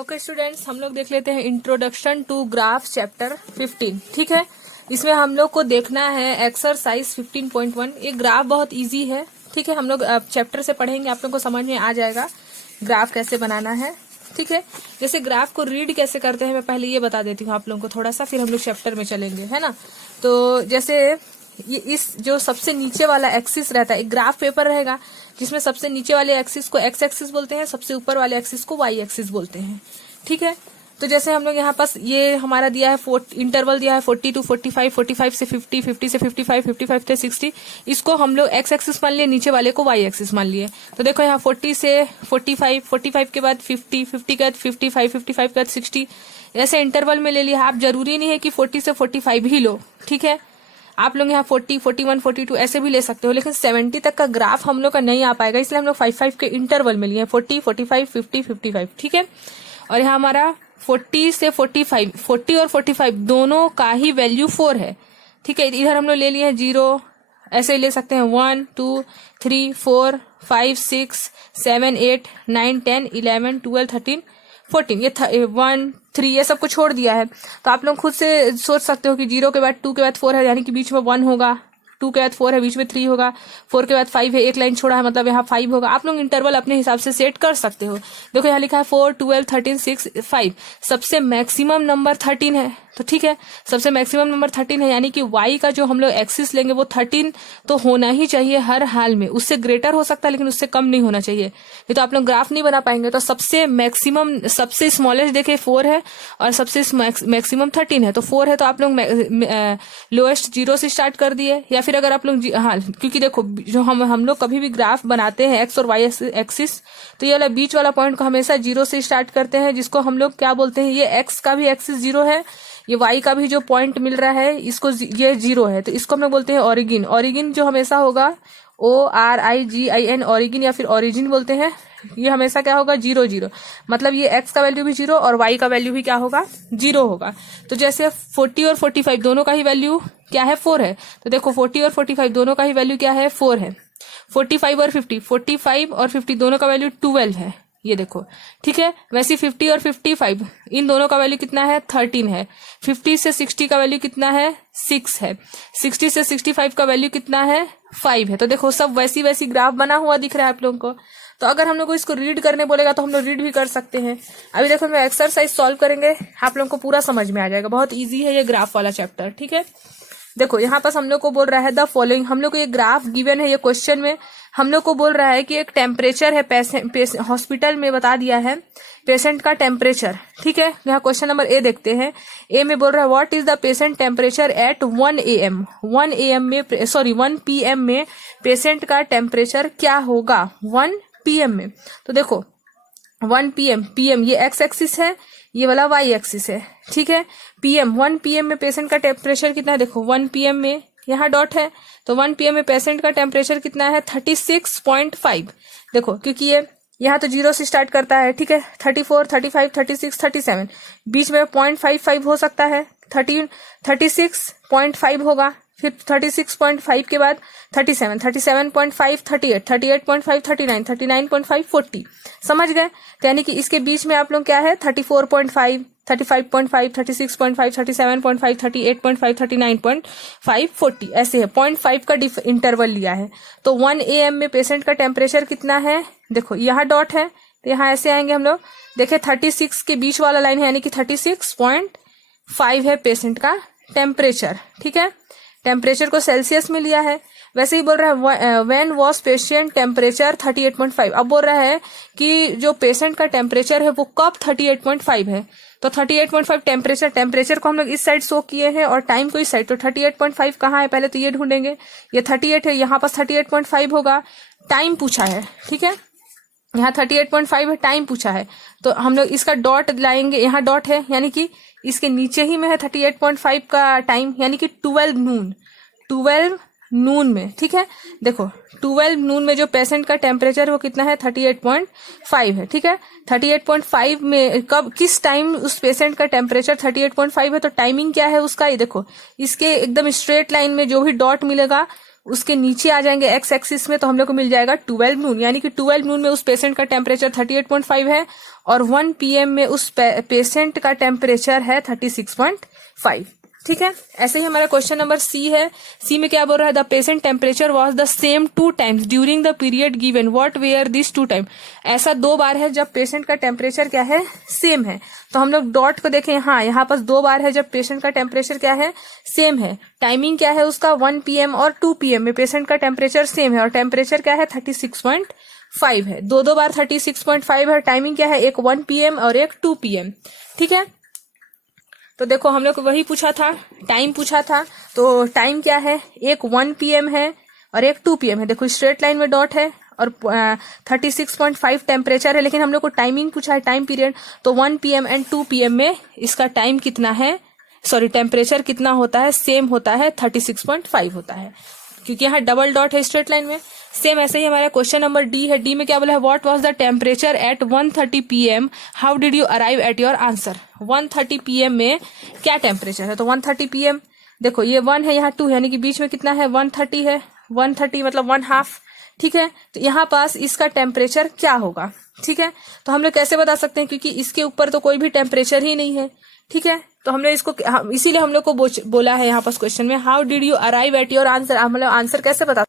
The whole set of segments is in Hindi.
ओके स्टूडेंट्स, हम लोग देख लेते हैं इंट्रोडक्शन टू ग्राफ चैप्टर 15। ठीक है, इसमें हम लोग को देखना है एक्सरसाइज 15.1। ये ग्राफ बहुत इजी है। ठीक है, हम लोग चैप्टर से पढ़ेंगे, आप लोग को समझ में आ जाएगा ग्राफ कैसे बनाना है। ठीक है, जैसे ग्राफ को रीड कैसे करते हैं मैं पहले ये बता देती हूँ आप लोगों को थोड़ा सा, फिर हम लोग चैप्टर में चलेंगे, है ना। तो जैसे ये इस जो सबसे नीचे वाला एक्सिस रहता है, एक ग्राफ पेपर रहेगा जिसमें सबसे नीचे वाले एक्सिस को एक्स एक्सिस बोलते हैं, सबसे ऊपर वाले एक्सिस को वाई एक्सिस बोलते हैं। ठीक है, तो जैसे हम लोग यहाँ पास ये हमारा दिया है इंटरवल दिया है 40 टू 45, 45 से 50, 50 से 55, 55 से 60। इसको हम लोग एक्स एक्सिस मान लिए, नीचे वाले को वाई एक्सिस मान लिए। तो देखो यहाँ 40 से 45, 45 के बाद 50, 50 के बाद 55, 55 के बाद 60, ऐसे इंटरवल में ले लिया। आप जरूरी नहीं है कि 40 से 45 ही लो। ठीक है, आप लोग यहाँ 40, 41, 42 ऐसे भी ले सकते हो, लेकिन 70 तक का ग्राफ हम लोग का नहीं आ पाएगा, इसलिए हम लोग 5 के इंटरवल में लिए 40, 45, 50, 55। ठीक है, और यहाँ हमारा 40 से 45, 40 और 45 दोनों का ही वैल्यू 4 है। ठीक है, इधर हम लोग ले लिए 0, ऐसे ले सकते हैं 1, 2, 3, 4, 5, 6, 7, 8, 9, 10, 11, 12, 13, 14, ये 1, 3 ये सब को छोड़ दिया है। तो आप लोग खुद से सोच सकते हो कि 0 के बाद 2 के बाद 4 है, यानी कि बीच में 1 होगा, 2 के बाद 4 है, बीच में 3 होगा, 4 के बाद 5 है, एक लाइन छोड़ा है, मतलब यहाँ 5 होगा। आप लोग इंटरवल अपने हिसाब से सेट कर सकते हो। देखो यहाँ लिखा है 4, 12, 13, 6, 5, सबसे मैक्सिमम नंबर 13 है। तो ठीक है, सबसे मैक्सिमम नंबर 13 है, यानी कि y का जो हम लोग एक्सिस लेंगे वो 13 तो होना ही चाहिए हर हाल में। उससे ग्रेटर हो सकता है लेकिन उससे कम नहीं होना चाहिए, नहीं तो आप लोग ग्राफ नहीं बना पाएंगे। तो सबसे मैक्सिमम, सबसे स्मॉलेस्ट देखे 4 है और सबसे मैक्सिमम 13 है। तो 4 है तो आप लोग लोएस्ट 0 से स्टार्ट कर दिए, या फिर अगर आप लोग हाँ, क्योंकि देखो जो हम लोग कभी भी ग्राफ बनाते हैं एक्स और वाई एक्सिस, तो ये वाला बीच वाला पॉइंट को हमेशा 0 से स्टार्ट करते हैं, जिसको हम लोग क्या बोलते हैं, ये एक्स का भी एक्सिस 0 है, ये y का भी जो पॉइंट मिल रहा है इसको ये 0 है, तो इसको हम लोग बोलते हैं ओरिजिन। ओरिजिन जो हमेशा होगा ORIGIN, ओरिजिन या फिर ओरिजिन बोलते हैं। ये हमेशा क्या होगा 0, 0, मतलब ये x का वैल्यू भी 0 और y का वैल्यू भी क्या होगा 0 होगा। तो जैसे 40 और 45 दोनों का ही वैल्यू क्या है 4 है, तो देखो 40 और 45 दोनों का ही वैल्यू क्या है 4 है। 45 और 50, 45 और 50 दोनों का वैल्यू 12 है, ये देखो। ठीक है, वैसे 50 और 55 इन दोनों का वैल्यू कितना है 13 है। 50 से 60 का वैल्यू कितना है 6 है। 60 से 65 का वैल्यू कितना है 5 है। तो देखो सब वैसी वैसी ग्राफ बना हुआ दिख रहा है आप लोगों को। तो अगर हम लोग को इसको रीड करने बोलेगा तो हम लोग रीड भी कर सकते हैं। अभी देखो हम एक्सरसाइज सॉल्व करेंगे, आप लोगों को पूरा समझ में आ जाएगा। बहुत ईजी है ये ग्राफ वाला चैप्टर। ठीक है, देखो यहाँ पास हम लोग को बोल रहा है द फॉलोइंग, हम लोग को ये ग्राफ गिवन है, ये क्वेश्चन में हम लोग को बोल रहा है कि एक टेम्परेचर है, हॉस्पिटल में बता दिया है पेशेंट का टेम्परेचर। ठीक है, यहाँ क्वेश्चन नंबर ए देखते हैं। ए में बोल रहा है what is the patient temperature at 1 AM, 1 AM में सॉरी 1 PM में पेशेंट का टेम्परेचर क्या होगा 1 PM में। तो देखो 1 PM ये एक्स एक्सिस है, ये वाला वाई एक्सिस है। ठीक है, PM 1 PM में पेशेंट का टेम्परेचर कितना है, देखो 1 PM में यहाँ डॉट है, तो 1 PM में पेशेंट का टेम्परेचर कितना है 36.5। देखो क्योंकि ये यहाँ तो 0 से स्टार्ट करता है। ठीक है, 34, 35, 36, 37, बीच में 0.55 हो सकता है, 36.5 होगा, फिर 36.5 के बाद 37, 37.5, 38, 38.5, 39, 39.5, 40। समझ गए, तो यानी कि इसके बीच में आप लोग क्या है 34.5, 35.5, 36.5, 37.5, 38.5, 39.5, 40 ऐसे है। 0.5 का इंटरवल लिया है। तो 1 AM में पेशेंट का टेम्परेचर कितना है, देखो यहाँ डॉट है, तो यहाँ ऐसे आएंगे हम लोग, देखे 36 के बीच वाला लाइन है, यानी कि 36.5 है पेशेंट का टेम्परेचर। ठीक है, टेम्परेचर को सेल्सियस में लिया है। वैसे ही बोल रहा है व्हेन वॉज पेशेंट टेम्परेचर 38.5। अब बोल रहा है कि जो पेशेंट का टेम्परेचर है वो कब 38.5 है। तो 38.5 टेम्परेचर को हम लोग इस साइड शो किए हैं और टाइम को इस साइड। तो 38.5 कहाँ है पहले तो ये ढूंढेंगे, ये 38 है, यहाँ पास 38.5 होगा, टाइम पूछा है। ठीक है, यहाँ 38.5 है, टाइम पूछा है, तो हम लोग इसका डॉट लाएंगे, यहाँ डॉट है, यानी कि इसके नीचे ही में है 38.5 का टाइम, यानी कि 12 नून में। ठीक है, देखो 12 नून में जो पेशेंट का टेम्परेचर है वो कितना है 38.5 है। ठीक है, 38.5 में कब किस टाइम उस पेशेंट का टेम्परेचर 38.5 है, तो टाइमिंग क्या है उसका, ये देखो इसके एकदम स्ट्रेट लाइन में जो भी डॉट मिलेगा उसके नीचे आ जाएंगे एक्स एक्सिस में, तो हम लोग को मिल जाएगा 12 नून, यानी कि 12 नून में उस पेशेंट का टेम्परेचर 38.5 है और 1 PM में उस पेशेंट का टेम्परेचर है 36.5। ठीक है, ऐसे ही हमारा क्वेश्चन नंबर सी है। सी में क्या बोल रहा है, the patient temperature was the same 2 times during the period given, what were this 2 time. ऐसा 2 बार है जब पेशेंट का टेम्परेचर क्या है, सेम है। तो हम लोग डॉट को देखें, हाँ यहाँ पास 2 बार है जब पेशेंट का टेम्परेचर क्या है, सेम है। टाइमिंग क्या है उसका, 1 PM और 2 PM में पेशेंट का टेम्परेचर सेम है और टेम्परेचर क्या है 36.5 है। 2 बार 36.5 है। टाइमिंग क्या है, एक 1 PM और एक 2 PM। ठीक है, तो देखो हम लोग को वही पूछा था, टाइम पूछा था, तो टाइम क्या है, एक 1 PM है और एक 2 PM है। देखो स्ट्रेट लाइन में डॉट है और 36.5 टेम्परेचर है, लेकिन हम लोग को टाइमिंग पूछा है, टाइम पीरियड। तो 1 PM एंड 2 PM में इसका टाइम कितना है, सॉरी टेम्परेचर कितना होता है, सेम होता है 36.5 होता है, क्योंकि यहाँ डबल डॉट है स्ट्रेट लाइन में। सेम ऐसे ही हमारा क्वेश्चन नंबर डी है। डी में क्या बोला है, what was the temperature at 1:30 PM, how did you arrive at your answer. 1:30 PM में क्या टेम्परेचर है, तो 1:30 PM देखो ये 1 है, यहाँ 2 है, यानी कि बीच में कितना है 1:30 है, 1:30 मतलब 1/2। ठीक है, तो यहाँ पास इसका टेम्परेचर क्या होगा। ठीक है, तो हम लोग कैसे बता सकते हैं, क्योंकि इसके ऊपर तो कोई भी टेम्परेचर ही नहीं है। ठीक है, तो हमने इसको इसीलिए हम लोग को बोला है यहाँ पास क्वेश्चन में, how did you arrive at your answer, हम लोग आंसर कैसे बता।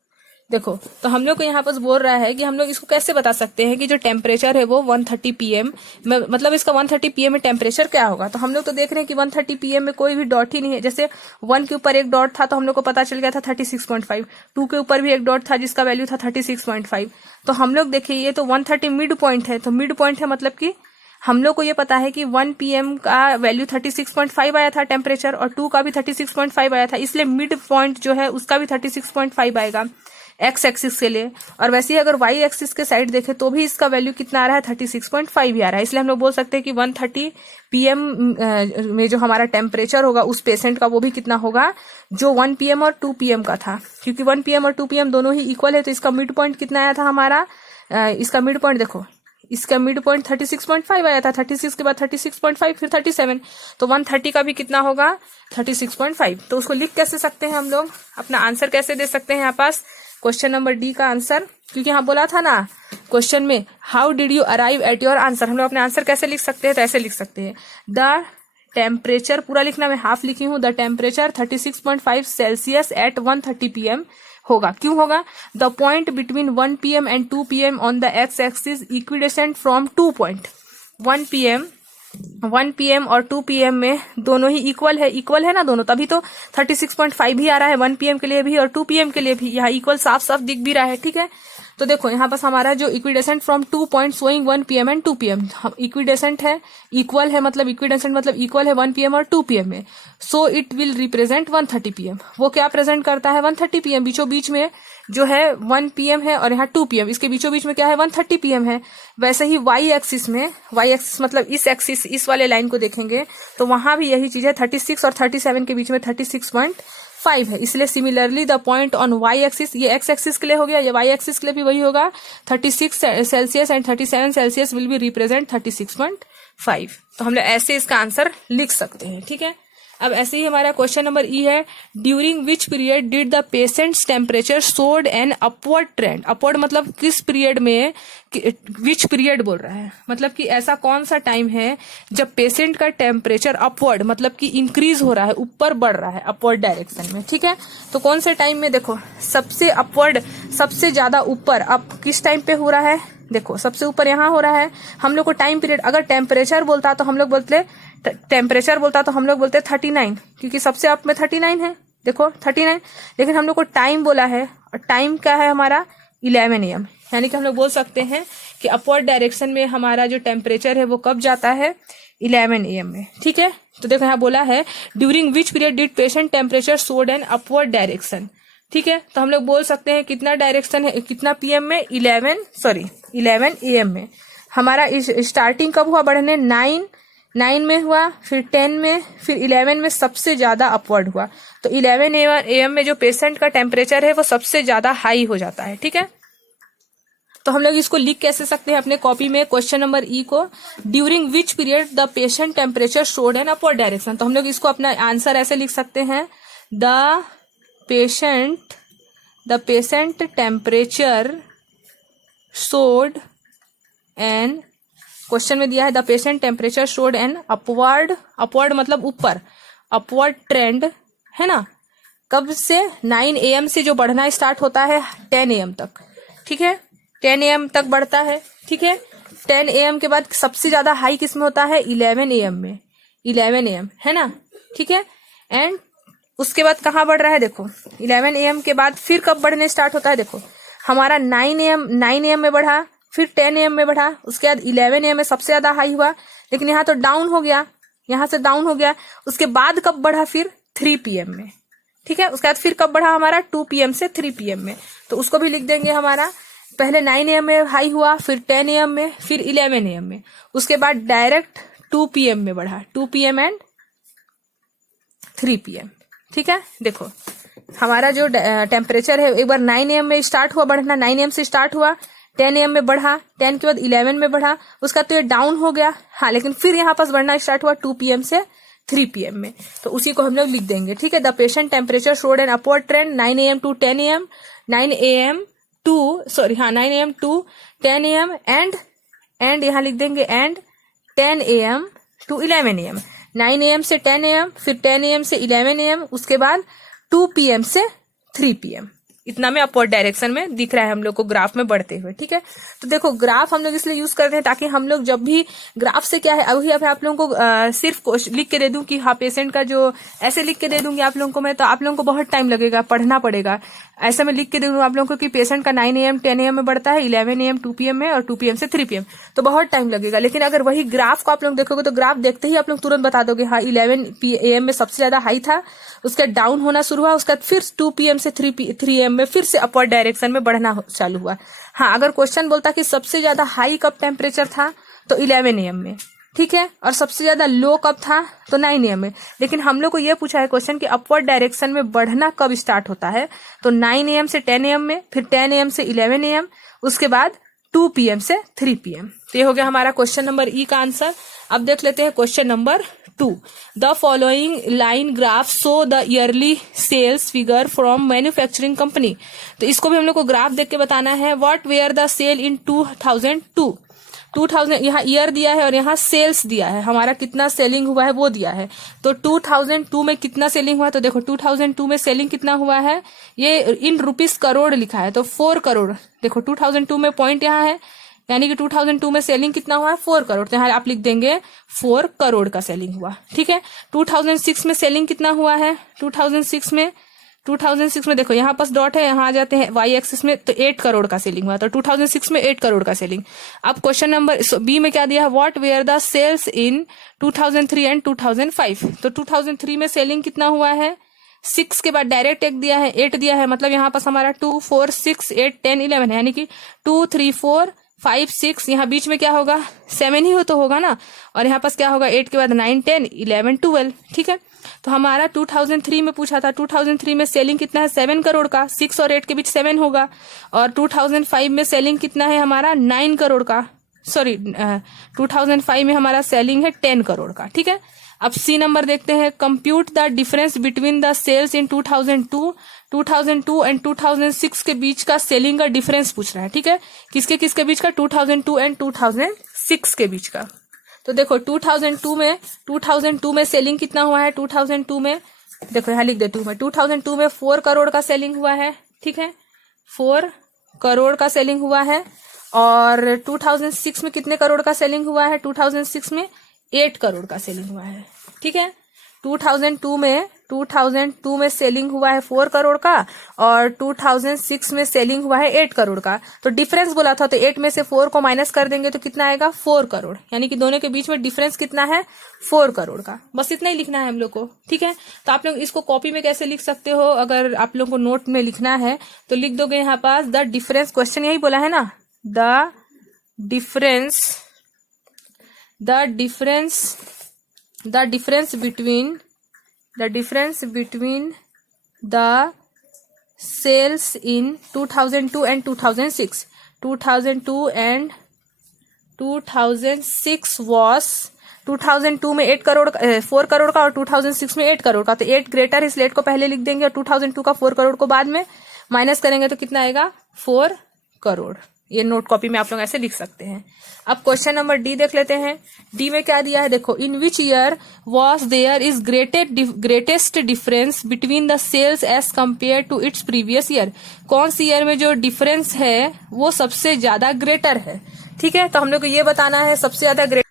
देखो तो हम लोग को यहाँ पास बोल रहा है कि हम लोग इसको कैसे बता सकते हैं कि जो टेम्परेचर है वो 1:30 PM में, मतलब इसका 1:30 PM में टेम्परेचर क्या होगा। तो हम लोग तो देख रहे हैं कि 1:30 PM में कोई भी डॉट ही नहीं है। जैसे 1 के ऊपर एक डॉट था तो हम लोग को पता चल गया था 36.5, 2 के ऊपर भी एक डॉट था जिसका वैल्यू था 36.5। तो हम लोग देखिए ये तो 1:30 मिड पॉइंट है, तो मिड पॉइंट है मतलब कि हम लोग को ये पता है कि 1 PM का वैल्यू 36.5 आया था टेम्परेचर और 2 का भी 36.5 आया था, इसलिए मिड पॉइंट जो है उसका भी 36.5 आएगा एक्स एक्सिस के लिए। और वैसे ही अगर वाई एक्सिस के साइड देखें तो भी इसका वैल्यू कितना आ रहा है 36.5 ही आ रहा है। इसलिए हम लोग बोल सकते हैं कि 1:30 PM में जो हमारा टेम्परेचर होगा उस पेशेंट का वो भी कितना होगा जो 1 PM और 2 PM का था, क्योंकि 1 PM और 2 PM दोनों ही इक्वल है। तो इसका मिड पॉइंट कितना आया था हमारा, इसका मिड पॉइंट देखो, इसका मिड पॉइंट 36.5 आया था, 36 के बाद 36.5 फिर 37, तो 1:30 का भी कितना होगा 36.5। तो उसको लिख कैसे सकते हैं हम लोग, अपना आंसर कैसे दे सकते हैं यहाँ पास क्वेश्चन नंबर डी का आंसर, क्योंकि यहाँ बोला था ना क्वेश्चन में how did you arrive at your answer. हम लोग अपने आंसर कैसे लिख सकते हैं, तो ऐसे लिख सकते हैं, द टेम्परेचर, पूरा लिखना मैं हाफ लिखी हूँ, the temperature 36.5 Celsius at 1:30 PM होगा। क्यों होगा, the point between 1 PM and 2 PM on the X axis equidistant from 2 point. 1 PM और 2 PM में दोनों ही इक्वल है ना दोनों, तभी तो 36.5 भी आ रहा है 1 PM के लिए भी और 2 PM के लिए भी, यहाँ इक्वल साफ साफ दिख भी रहा है। ठीक है, तो देखो यहाँ पास हमारा जो equidistant from 2 point showing 1 PM and 2 PM, equidistant है, इक्वल है, मतलब इक्विडेसेंट मतलब इक्वल है 1 PM और 2 PM में, so it will represent 1:30 PM। वो क्या प्रेजेंट करता है 1:30 PM, बीचों बीच में जो है 1 PM है और यहाँ 2 PM, इसके बीचों बीच में क्या है 1:30 PM है। वैसे ही वाई एक्सिस में, वाई एक्सिस मतलब इस एक्सिस, इस वाले लाइन को देखेंगे तो वहां भी यही चीज है, 36 और 37 के बीच में 36.5 है। इसलिए similarly the point on Y axis, ये एक्स एक्सिस के लिए हो गया, ये वाई एक्सिस के लिए भी वही होगा, 36 Celsius and 37 Celsius will be represent 36.5। तो हम लोग ऐसे इसका आंसर लिख सकते हैं। ठीक है, अब ऐसे ही हमारा क्वेश्चन नंबर ई है, during which period did the patients temperature showed an upward trend. Upward मतलब किस पीरियड में, विच पीरियड बोल रहा है, मतलब कि ऐसा कौन सा टाइम है जब पेशेंट का टेम्परेचर अपवर्ड मतलब कि इंक्रीज हो रहा है, ऊपर बढ़ रहा है अपवर्ड डायरेक्शन में। ठीक है, तो कौन से टाइम में, देखो सबसे अपवर्ड, सबसे ज्यादा ऊपर अब किस टाइम पे हो रहा है, देखो सबसे ऊपर यहाँ हो रहा है। हम लोग को टाइम पीरियड, अगर टेम्परेचर बोलता तो हम लोग बोलते, टेम्परेचर बोलता तो हम लोग बोलते 39, क्योंकि सबसे अप में 39 है, देखो 39, लेकिन हम लोग को टाइम बोला है और टाइम क्या है हमारा 11 AM, यानी कि हम लोग बोल सकते हैं कि अपवर्ड डायरेक्शन में हमारा जो टेम्परेचर है वो कब जाता है 11 AM में। ठीक है, तो देखो यहाँ बोला है during which period did patient temperature showed an upward direction. ठीक है, तो हम लोग बोल सकते हैं कितना डायरेक्शन है, कितना PM में 11 AM में। हमारा स्टार्टिंग कब हुआ बढ़ने, 9 में हुआ, फिर 10 में, फिर 11 में सबसे ज्यादा अपवर्ड हुआ। तो 11 AM में जो पेशेंट का टेम्परेचर है वो सबसे ज्यादा हाई हो जाता है। ठीक है, तो हम लोग इसको लिख कैसे सकते हैं अपने कॉपी में, क्वेश्चन नंबर ई को, during which period the patient temperature showed an upward direction. तो हम लोग इसको अपना आंसर ऐसे लिख सकते हैं, the patient the patient temperature showed an, question में दिया है the patient temperature showed an upward, upward मतलब ऊपर, अपवर्ड ट्रेंड है ना, कब से 9 AM से जो बढ़ना स्टार्ट होता है 10 AM तक, ठीक है, 10 AM तक बढ़ता है, ठीक है। 10 AM के बाद सबसे ज्यादा हाई किस में होता है 11 AM में, 11 AM है ना, ठीक है। एंड उसके बाद कहाँ बढ़ रहा है देखो, 11 AM के बाद फिर कब बढ़ने स्टार्ट होता है देखो, हमारा 9 AM में बढ़ा, फिर 10 AM में बढ़ा, उसके बाद 11 AM में सबसे ज्यादा हाई हुआ, लेकिन यहाँ तो डाउन हो गया, यहाँ से डाउन हो गया। उसके बाद कब बढ़ा फिर 3 PM में, ठीक है। उसके बाद फिर कब बढ़ा हमारा 2 PM से 3 PM में, तो उसको भी लिख देंगे हमारा, पहले 9 AM में हाई हुआ, फिर 10 AM में, फिर 11 AM में, उसके बाद डायरेक्ट 2 PM में बढ़ा, 2 PM एंड 3 PM, ठीक है। देखो हमारा जो टेम्परेचर है एक बार 9 AM में स्टार्ट हुआ बढ़ना, 9 AM से स्टार्ट हुआ, 10 AM में बढ़ा, 10 के बाद 11 में बढ़ा, उसका तो ये डाउन हो गया, हाँ, लेकिन फिर यहाँ पास बढ़ना स्टार्ट हुआ 2 PM से 3 PM में, तो उसी को हम लोग लिख देंगे, ठीक है। The patient temperature showed an upward trend 9 AM to 10 AM, 9 AM to 10 AM and यहाँ लिख देंगे and 10 AM to 11 AM, 9 AM से 10 AM, फिर 10 AM से 11 AM, उसके बाद 2 PM से 3 PM, इतना में अपवर्ड डायरेक्शन में दिख रहा है हम लोग को ग्राफ में बढ़ते हुए, ठीक है। तो देखो ग्राफ हम लोग इसलिए यूज करते हैं ताकि हम लोग जब भी ग्राफ से क्या है, अभी आप लोगों को सिर्फ लिख के दे दूं कि हाँ पेशेंट का जो ऐसे लिख के दे दूंगी आप लोगों को मैं, तो आप लोगों को बहुत टाइम लगेगा, पढ़ना पड़ेगा। ऐसे में लिख के दे दूं आप लोगों को कि पेशेंट का 9 AM 10 AM में बढ़ता है, 11 AM 2 PM में, और 2 PM से 3 PM, तो बहुत टाइम लगेगा। लेकिन अगर वही ग्राफ को आप लोग देखोगे तो ग्राफ देखते ही आप लोग तुरंत बता दोगे हाँ 11 AM में सबसे ज्यादा हाई था, उसका डाउन होना शुरू हुआ, उसका फिर 2 PM से 3 AM में फिर से अपवर्ड डायरेक्शन में बढ़ना चालू हुआ। हाँ, अगर क्वेश्चन बोलता कि सबसे ज्यादा हाई कब टेम्परेचर था तो 11 AM में, ठीक है, और सबसे ज्यादा लो कब था तो 9 AM में, लेकिन हम लोग को ये पूछा है क्वेश्चन कि अपवर्ड डायरेक्शन में बढ़ना कब स्टार्ट होता है, तो 9 AM से 10 AM में, फिर 10 AM से 11 AM, उसके बाद 2 PM से 3 PM। तो ये हो गया हमारा क्वेश्चन नंबर ई का आंसर। अब देख लेते हैं question number 2। The following line graph show the yearly sales figure from manufacturing company. तो इसको भी हम लोग को ग्राफ देख के बताना है। व्हाट वेयर द सेल इन 2002, 2000 यहाँ ईयर दिया है और यहाँ सेल्स दिया है, हमारा कितना सेलिंग हुआ है वो दिया है। तो 2002 में कितना सेलिंग हुआ, तो देखो 2002 में सेलिंग कितना हुआ है, ये इन रुपीस करोड़ लिखा है, तो 4 करोड़। देखो 2002 में पॉइंट यहाँ है, यानी कि 2002 में सेलिंग कितना हुआ है 4 करोड़, तो यहाँ आप लिख देंगे 4 करोड़ का सेलिंग हुआ, ठीक है। 2006 में सेलिंग कितना हुआ है, 2006 में देखो यहाँ पास डॉट है, यहाँ आ जाते हैं वाई एक्सिस में, तो 8 करोड़ का सेलिंग हुआ, तो 2006 में 8 करोड़ का सेलिंग। अब क्वेश्चन नंबर बी में क्या दिया है, what were the sales in 2003 and 2005। तो 2003 में सेलिंग कितना हुआ है 6 के बाद डायरेक्ट एक दिया है 8 दिया है, मतलब यहाँ पास हमारा 2 4 6 8 10 11 है, यानी कि 2 3 4 5 6, यहाँ बीच में क्या होगा 7 ही हो तो होगा ना, और यहाँ पास क्या होगा 8 के बाद 9 10 11 12, ठीक है। तो हमारा 2003 में पूछा था, 2003 में सेलिंग कितना है 7 करोड़ का, 6 और 8 के बीच 7 होगा, और 2005 में सेलिंग कितना है हमारा 9 करोड़ का, सॉरी 2005 में हमारा सेलिंग है 10 करोड़ का, ठीक है। अब सी नंबर देखते हैं, compute the difference between the sales in 2002 and 2006 के बीच का सेलिंग का डिफरेंस पूछ रहा है, ठीक है। किसके किसके बीच का, 2002 एंड 2006 के बीच का। तो देखो 2002 में सेलिंग कितना हुआ है, 2002 में देखो यहाँ लिख देती हूँ मैं, 2002 में 4 करोड़ का सेलिंग हुआ है, ठीक है, 4 करोड़ का सेलिंग हुआ है। और 2006 में कितने करोड़ का सेलिंग हुआ है, 2006 में 8 करोड़ का सेलिंग हुआ है, ठीक है। 2002 में सेलिंग हुआ है 4 करोड़ का, और 2006 में सेलिंग हुआ है 8 करोड़ का। तो डिफरेंस बोला था, तो 8 में से 4 को माइनस कर देंगे तो कितना आएगा 4 करोड़, यानी कि दोनों के बीच में डिफरेंस कितना है 4 करोड़ का। बस इतना ही लिखना है हम लोग को, ठीक है। तो आप लोग इसको कॉपी में कैसे लिख सकते हो, अगर आप लोग को नोट में लिखना है तो लिख दोगे यहाँ पास द डिफरेंस, क्वेश्चन यही बोला है ना, the difference between the sales in 2002 and 2006. 2002 and 2006 was 2002 में 4 करोड़ का और 2006 में 8 करोड़ का, तो 8 ग्रेटर, इस 8 को पहले लिख देंगे और 2002 का 4 करोड़ को बाद में। माइनस करेंगे तो कितना आएगा 4 करोड़। ये नोट कॉपी में आप लोग ऐसे लिख सकते हैं। अब क्वेश्चन नंबर डी देख लेते हैं। डी में क्या दिया है देखो, in which year was there is greatest difference between the sales as compare to its previous year. कौन सी ईयर में जो डिफरेंस है वो सबसे ज्यादा ग्रेटर है। ठीक है, तो हम लोग को ये बताना है सबसे ज्यादा ग्रेट।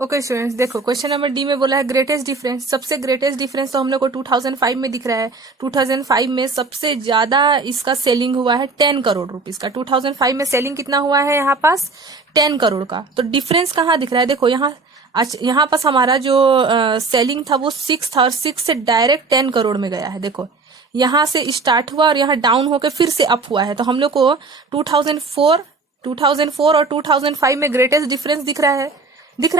ओके स्टूडेंट्स, देखो क्वेश्चन नंबर डी में बोला है ग्रेटेस्ट डिफरेंस। सबसे ग्रेटेस्ट डिफरेंस तो हम लोग को 2005 में दिख रहा है। 2005 में सबसे ज्यादा इसका सेलिंग हुआ है 10 करोड़ रुपीस का। 2005 में सेलिंग कितना हुआ है यहाँ पास 10 करोड़ का। तो डिफरेंस कहाँ दिख रहा है देखो, यहाँ पास हमारा जो सेलिंग था वो 6 था और 6 से डायरेक्ट 10 करोड़ में गया है। देखो यहाँ से स्टार्ट हुआ और यहाँ डाउन होकर फिर से अप हुआ है। तो हम लोग को 2004 और 2005 में ग्रेटेस्ट डिफरेंस दिख रहा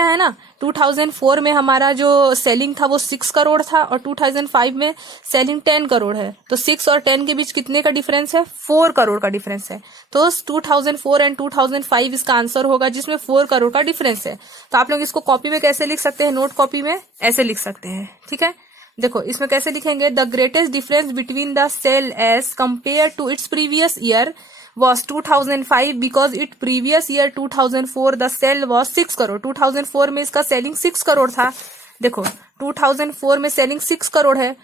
है ना। 2004 में हमारा जो सेलिंग था वो 6 करोड़ था और 2005 में सेलिंग 10 करोड़ है। तो 6 और 10 के बीच कितने का डिफरेंस है, 4 करोड़ का डिफरेंस है। तो 2004 एंड 2005 इसका आंसर होगा जिसमें 4 करोड़ का डिफरेंस है। तो आप लोग इसको कॉपी में कैसे लिख सकते हैं, नोट कॉपी में ऐसे लिख सकते हैं। ठीक है, देखो इसमें कैसे लिखेंगे, the greatest difference between the sale as compare to its previous year was 2005 because it previous year 2004 the sale was 6 crore. 2004 में इसका सेलिंग 6 करोड़ था। देखो 2004 में सेलिंग 6 करोड़ है।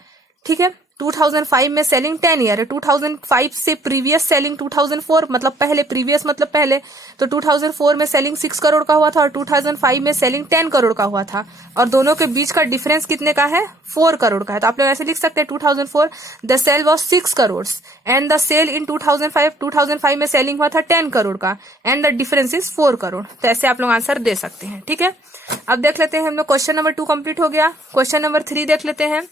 ठीक है, 2005 में सेलिंग 10 ईयर है। 2005 से प्रीवियस सेलिंग 2004 मतलब पहले, प्रीवियस मतलब पहले। तो 2004 में सेलिंग 6 करोड़ का हुआ था और 2005 में सेलिंग 10 करोड़ का हुआ था और दोनों के बीच का डिफरेंस कितने का है, 4 करोड़ का है। तो आप लोग ऐसे लिख सकते हैं 2004 the sale was 6 crore and the sale in 2005 में सेलिंग हुआ था 10 करोड़ का and the difference is 4 crore. तो ऐसे आप लोग आंसर दे सकते हैं। ठीक है, अब देख लेते हैं हम लोग क्वेश्चन नंबर 2 कंप्लीट हो गया। क्वेश्चन नंबर 3 देख लेते हैं।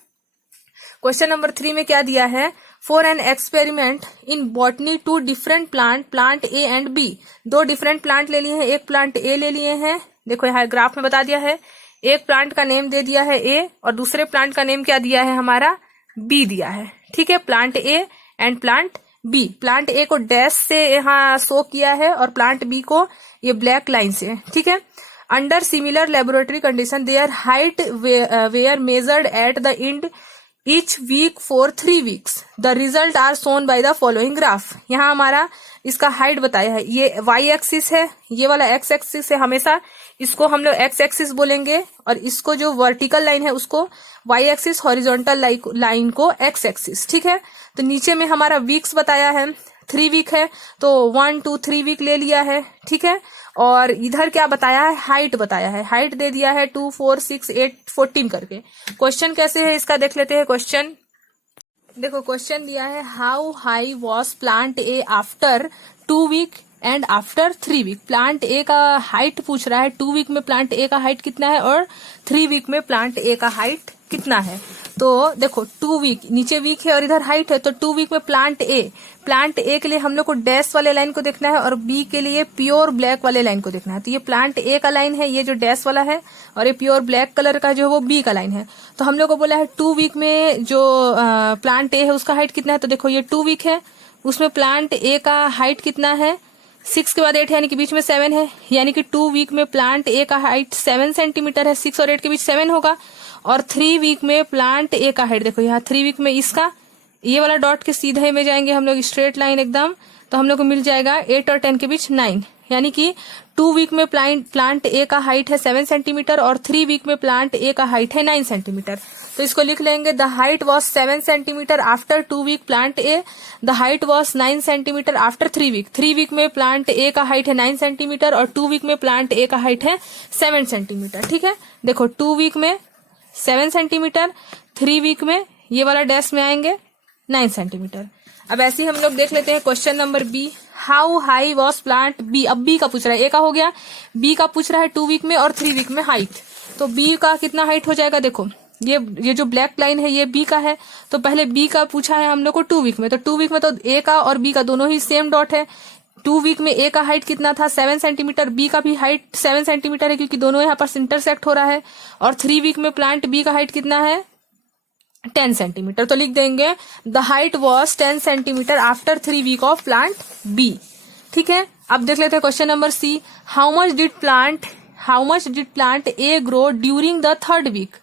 क्वेश्चन नंबर 3 में क्या दिया है, for an experiment in botany 2 different plant A and B. 2 different plant ले लिए हैं, एक प्लांट ए ले लिए हैं। देखो यहाँ ग्राफ में बता दिया है, एक प्लांट का नेम दे दिया है ए और दूसरे प्लांट का नेम क्या दिया है हमारा, बी दिया है। ठीक है, plant A and plant B. Plant A को डैश से यहाँ शो किया है और प्लांट बी को ये ब्लैक लाइन से। ठीक है, under similar laboratory condition their height were measured at the end each week for 3 weeks. The result are shown by the following graph. यहाँ हमारा इसका हाइट बताया है, ये y एक्सिस है, ये वाला x एक्सिस है। हमेशा इसको हम लोग x एक्सिस बोलेंगे और इसको जो वर्टिकल लाइन है उसको y एक्सिस, हॉरिजॉन्टल लाइन को x एक्सिस। ठीक है, तो नीचे में हमारा वीक्स बताया है, 3 वीक है तो 1 2 3 वीक ले लिया है। ठीक है, और इधर क्या बताया है, हाइट बताया है, हाइट दे दिया है 2 4 6 8 14 करके। क्वेश्चन कैसे है इसका देख लेते हैं। क्वेश्चन देखो, क्वेश्चन दिया है how high was plant A after 2 week and after 3 week. Plant A का हाइट पूछ रहा है, 2 वीक में प्लांट ए का हाइट कितना है और 3 वीक में प्लांट ए का हाइट कितना है। तो देखो 2 वीक, नीचे वीक है और इधर हाइट है, तो 2 वीक में प्लांट ए के लिए हम लोग को डैश वाले लाइन को देखना है और बी के लिए प्योर ब्लैक वाले लाइन को देखना है। तो ये प्लांट ए का लाइन है, ये जो डैश वाला है, और ये प्योर ब्लैक कलर का जो है वो बी का लाइन है। तो हम लोग को बोला है 2 वीक में जो प्लांट ए है उसका हाइट कितना है। तो देखो ये 2 वीक है, उसमें प्लांट ए का हाइट कितना है, 6 के बाद 8 है यानी कि बीच में 7 है, यानी कि 2 वीक में प्लांट ए का हाइट 7 सेंटीमीटर है। 6 और 8 के बीच 7 होगा। और 3 वीक में प्लांट ए का हाइट देखो, यहाँ 3 वीक में इसका ये वाला डॉट के सीधे में जाएंगे हम लोग स्ट्रेट लाइन एकदम, तो हम लोग को मिल जाएगा 8 और 10 के बीच 9, यानी कि 2 वीक में प्लांट ए का हाइट है 7 सेंटीमीटर और 3 वीक में प्लांट ए का हाइट है 9 सेंटीमीटर। तो इसको लिख लेंगे, the height was 7 centimetre after 2 week plant A, the height was 9 centimetre after 3 week. 3 week में प्लांट ए का हाइट है 9 सेंटीमीटर और 2 वीक में प्लांट ए का हाइट है 7 सेंटीमीटर। ठीक है, देखो 2 वीक में 7 सेंटीमीटर, 3 वीक में ये वाला डैश में आएंगे 9 सेंटीमीटर। अब ऐसे ही हम लोग देख लेते हैं question number B, how high was plant B. अब बी का पूछ रहा है, ए का हो गया, बी का पूछ रहा है 2 वीक में और 3 वीक में हाइट। तो बी का कितना हाइट हो जाएगा, देखो ये जो ब्लैक लाइन है ये बी का है, तो पहले बी का पूछा है हम लोग को 2 वीक में, तो 2 वीक में तो ए का और बी का दोनों ही सेम डॉट है। 2 वीक में ए का हाइट कितना था 7 सेंटीमीटर, बी का भी हाइट 7 सेंटीमीटर है क्योंकि दोनों यहाँ पर इंटरसेक्ट हो रहा है। और 3 वीक में प्लांट बी का हाइट कितना है 10 सेंटीमीटर, तो लिख देंगे the height was 10 centimetre after 3 week of plant B. ठीक है, अब देख लेते हैं question number C, how much did plant A grow during the 3rd week.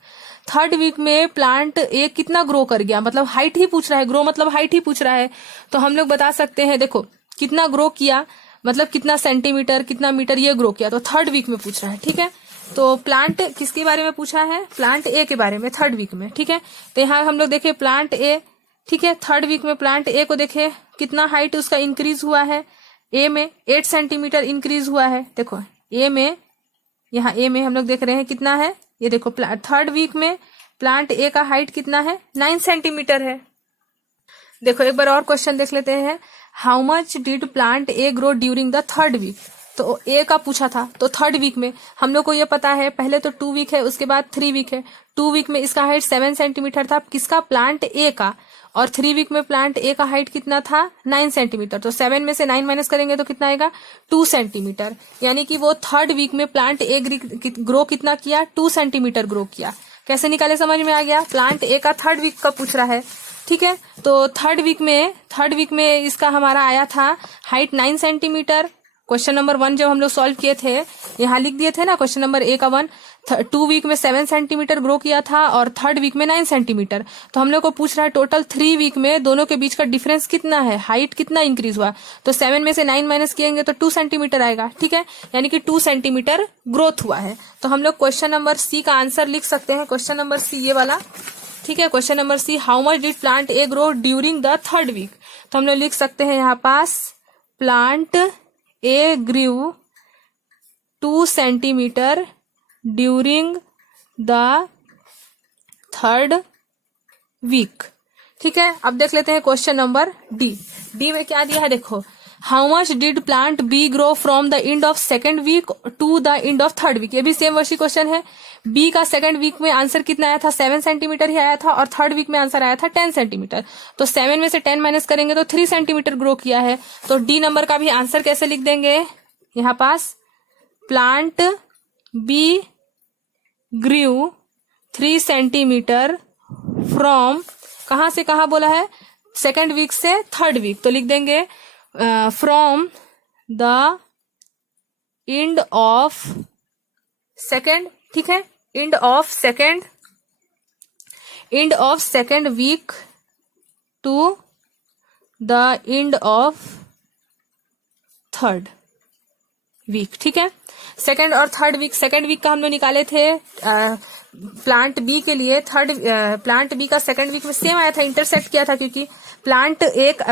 Third week में प्लांट ए कितना ग्रो कर गया, मतलब हाइट ही पूछ रहा है, ग्रो मतलब हाइट ही पूछ रहा है। तो हम लोग बता सकते हैं, देखो कितना ग्रो किया मतलब कितना सेंटीमीटर कितना मीटर ये ग्रो किया, तो थर्ड वीक में पूछ रहा है। ठीक है, तो प्लांट किसके बारे में पूछा है, प्लांट ए के बारे में थर्ड वीक में। ठीक है, तो यहाँ हम लोग देखे प्लांट ए, ठीक है, थर्ड वीक में प्लांट ए को देखे कितना हाइट उसका इंक्रीज हुआ है, ए में 8 सेंटीमीटर इंक्रीज हुआ है। देखो ए में, यहाँ ए में हम लोग देख रहे हैं कितना है, ये देखो थर्ड वीक में प्लांट ए का हाइट कितना है, 9 सेंटीमीटर है। देखो एक बार और क्वेश्चन देख लेते हैं, how much did plant A grow during the third week. तो ए का पूछा था, तो थर्ड वीक में हम लोग को ये पता है, पहले तो 2 वीक है, उसके बाद 3 वीक है। 2 वीक में इसका हाइट 7 सेंटीमीटर था, किसका, प्लांट ए का, और 3 वीक में प्लांट ए का हाइट कितना था, 9 सेंटीमीटर। तो 7 में से 9 माइनस करेंगे तो कितना आएगा, 2 सेंटीमीटर। यानी कि वो थर्ड वीक में प्लांट ए ग्रो कितना किया, 2 सेंटीमीटर ग्रो किया। कैसे निकाले, समझ में आ गया, प्लांट ए का थर्ड वीक का पूछ रहा है। ठीक है, तो थर्ड वीक में इसका हमारा आया था हाइट 9 सेंटीमीटर। क्वेश्चन नंबर 1 जब हम लोग सॉल्व किए थे, यहाँ लिख दिए थे ना क्वेश्चन नंबर ए का 1, 2 वीक में 7 सेंटीमीटर ग्रो किया था और थर्ड वीक में 9 सेंटीमीटर। तो हम लोग को पूछ रहा है टोटल 3 वीक में दोनों के बीच का डिफरेंस कितना है, हाइट कितना इंक्रीज हुआ। तो 7 में से 9 माइनस किएंगे तो 2 सेंटीमीटर आएगा। ठीक है, यानी कि 2 सेंटीमीटर ग्रोथ हुआ है। तो हम लोग क्वेश्चन नंबर सी का आंसर लिख सकते हैं, क्वेश्चन नंबर सी ये वाला। ठीक है, question number C, how much did plant A grow during the third week. तो हम लोग लिख सकते हैं यहाँ पास, plant A grew 2 centimetre during the third week. ठीक है, अब देख लेते हैं क्वेश्चन नंबर डी। डी में क्या दिया है, देखो, how much did plant B grow from the end of second week to the end of third week. ये भी सेम वैसी क्वेश्चन है। बी का सेकंड वीक में आंसर कितना आया था, 7 सेंटीमीटर ही आया था, और थर्ड वीक में आंसर आया था 10 सेंटीमीटर। तो 7 में से 10 माइनस करेंगे तो 3 सेंटीमीटर ग्रो किया है। तो डी नंबर का भी आंसर कैसे लिख देंगे, यहाँ पास, plant B grew 3 centimetre from, कहां से कहां बोला है, सेकेंड वीक से थर्ड वीक। तो लिख देंगे from the end of second. ठीक है, end of second week to the end of third week. ठीक है, सेकेंड और थर्ड वीक, सेकेंड वीक का हम लोग निकाले थे प्लांट बी के लिए। प्लांट बी का सेकेंड वीक में सेम आया था, इंटरसेक्ट किया था, क्योंकि प्लांट एक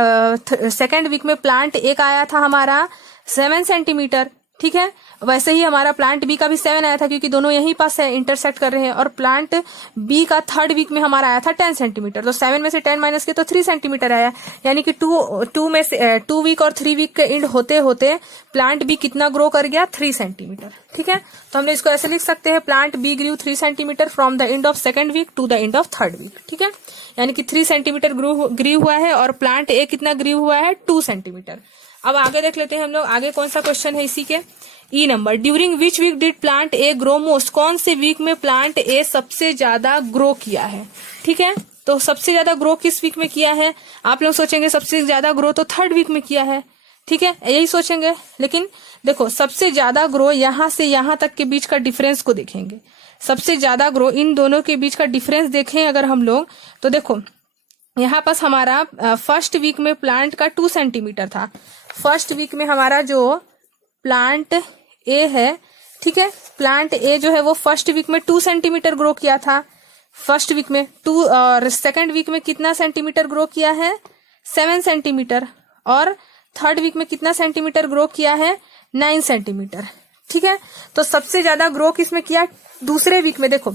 सेकेंड वीक में प्लांट एक आया था हमारा 7 सेंटीमीटर। ठीक है, वैसे ही हमारा प्लांट बी का भी 7 आया था, क्योंकि दोनों यहीं पास है, इंटरसेक्ट कर रहे हैं। और प्लांट बी का थर्ड वीक में हमारा आया था 10 सेंटीमीटर। तो 7 में से 10 माइनस किया तो 3 सेंटीमीटर आया। यानी कि 2 वीक और 3 वीक के एंड होते होते प्लांट बी कितना ग्रो कर गया, 3 सेंटीमीटर। ठीक है, तो हमने इसको ऐसे लिख सकते हैं, plant B grew 3 centimetre from the end of second week to the end of third week. ठीक है, यानी कि 3 सेंटीमीटर ग्रू हुआ है, और प्लांट ए कितना ग्रू हुआ है, 2 सेंटीमीटर। अब आगे देख लेते हैं हम लोग, आगे कौन सा क्वेश्चन है इसी के, E number, during which week did plant A grow most. कौन से वीक में प्लांट ए सबसे ज्यादा ग्रो किया है। ठीक है, तो सबसे ज्यादा ग्रो किस वीक में किया है, आप लोग सोचेंगे सबसे ज्यादा ग्रो तो थर्ड वीक में किया है। ठीक है, यही सोचेंगे, लेकिन देखो सबसे ज्यादा ग्रो यहां से यहां तक के बीच का डिफरेंस को देखेंगे। सबसे ज्यादा ग्रो इन दोनों के बीच का डिफरेंस देखें अगर हम लोग, तो देखो यहाँ पास हमारा फर्स्ट वीक में प्लांट का 2 सेंटीमीटर था। फर्स्ट वीक में हमारा जो प्लांट ए है, ठीक है, प्लांट ए जो है वो फर्स्ट वीक में 2 सेंटीमीटर ग्रो किया था, फर्स्ट वीक में 2, और सेकंड वीक में कितना सेंटीमीटर ग्रो किया है, 7 सेंटीमीटर, और थर्ड वीक में कितना सेंटीमीटर ग्रो किया है, 9 सेंटीमीटर। ठीक है, तो सबसे ज्यादा ग्रो किसमें किया, दूसरे वीक में। देखो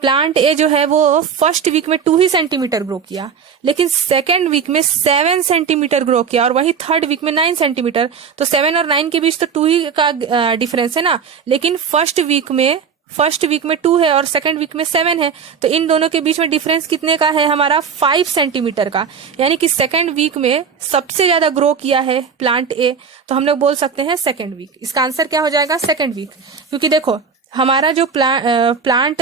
प्लांट ए जो है वो फर्स्ट वीक में 2 ही सेंटीमीटर ग्रो किया, लेकिन सेकेंड वीक में 7 सेंटीमीटर ग्रो किया, और वही थर्ड वीक में 9 सेंटीमीटर। तो 7 और 9 के बीच तो 2 ही का डिफरेंस है ना, लेकिन फर्स्ट वीक में 2 है और सेकंड वीक में 7 है, तो इन दोनों के बीच में डिफरेंस कितने का है हमारा, 5 सेंटीमीटर का। यानी कि सेकंड वीक में सबसे ज्यादा ग्रो किया है प्लांट ए, तो हम लोग बोल सकते हैं सेकंड वीक। इसका आंसर क्या हो जाएगा, सेकंड वीक। क्योंकि देखो हमारा जो प्लांट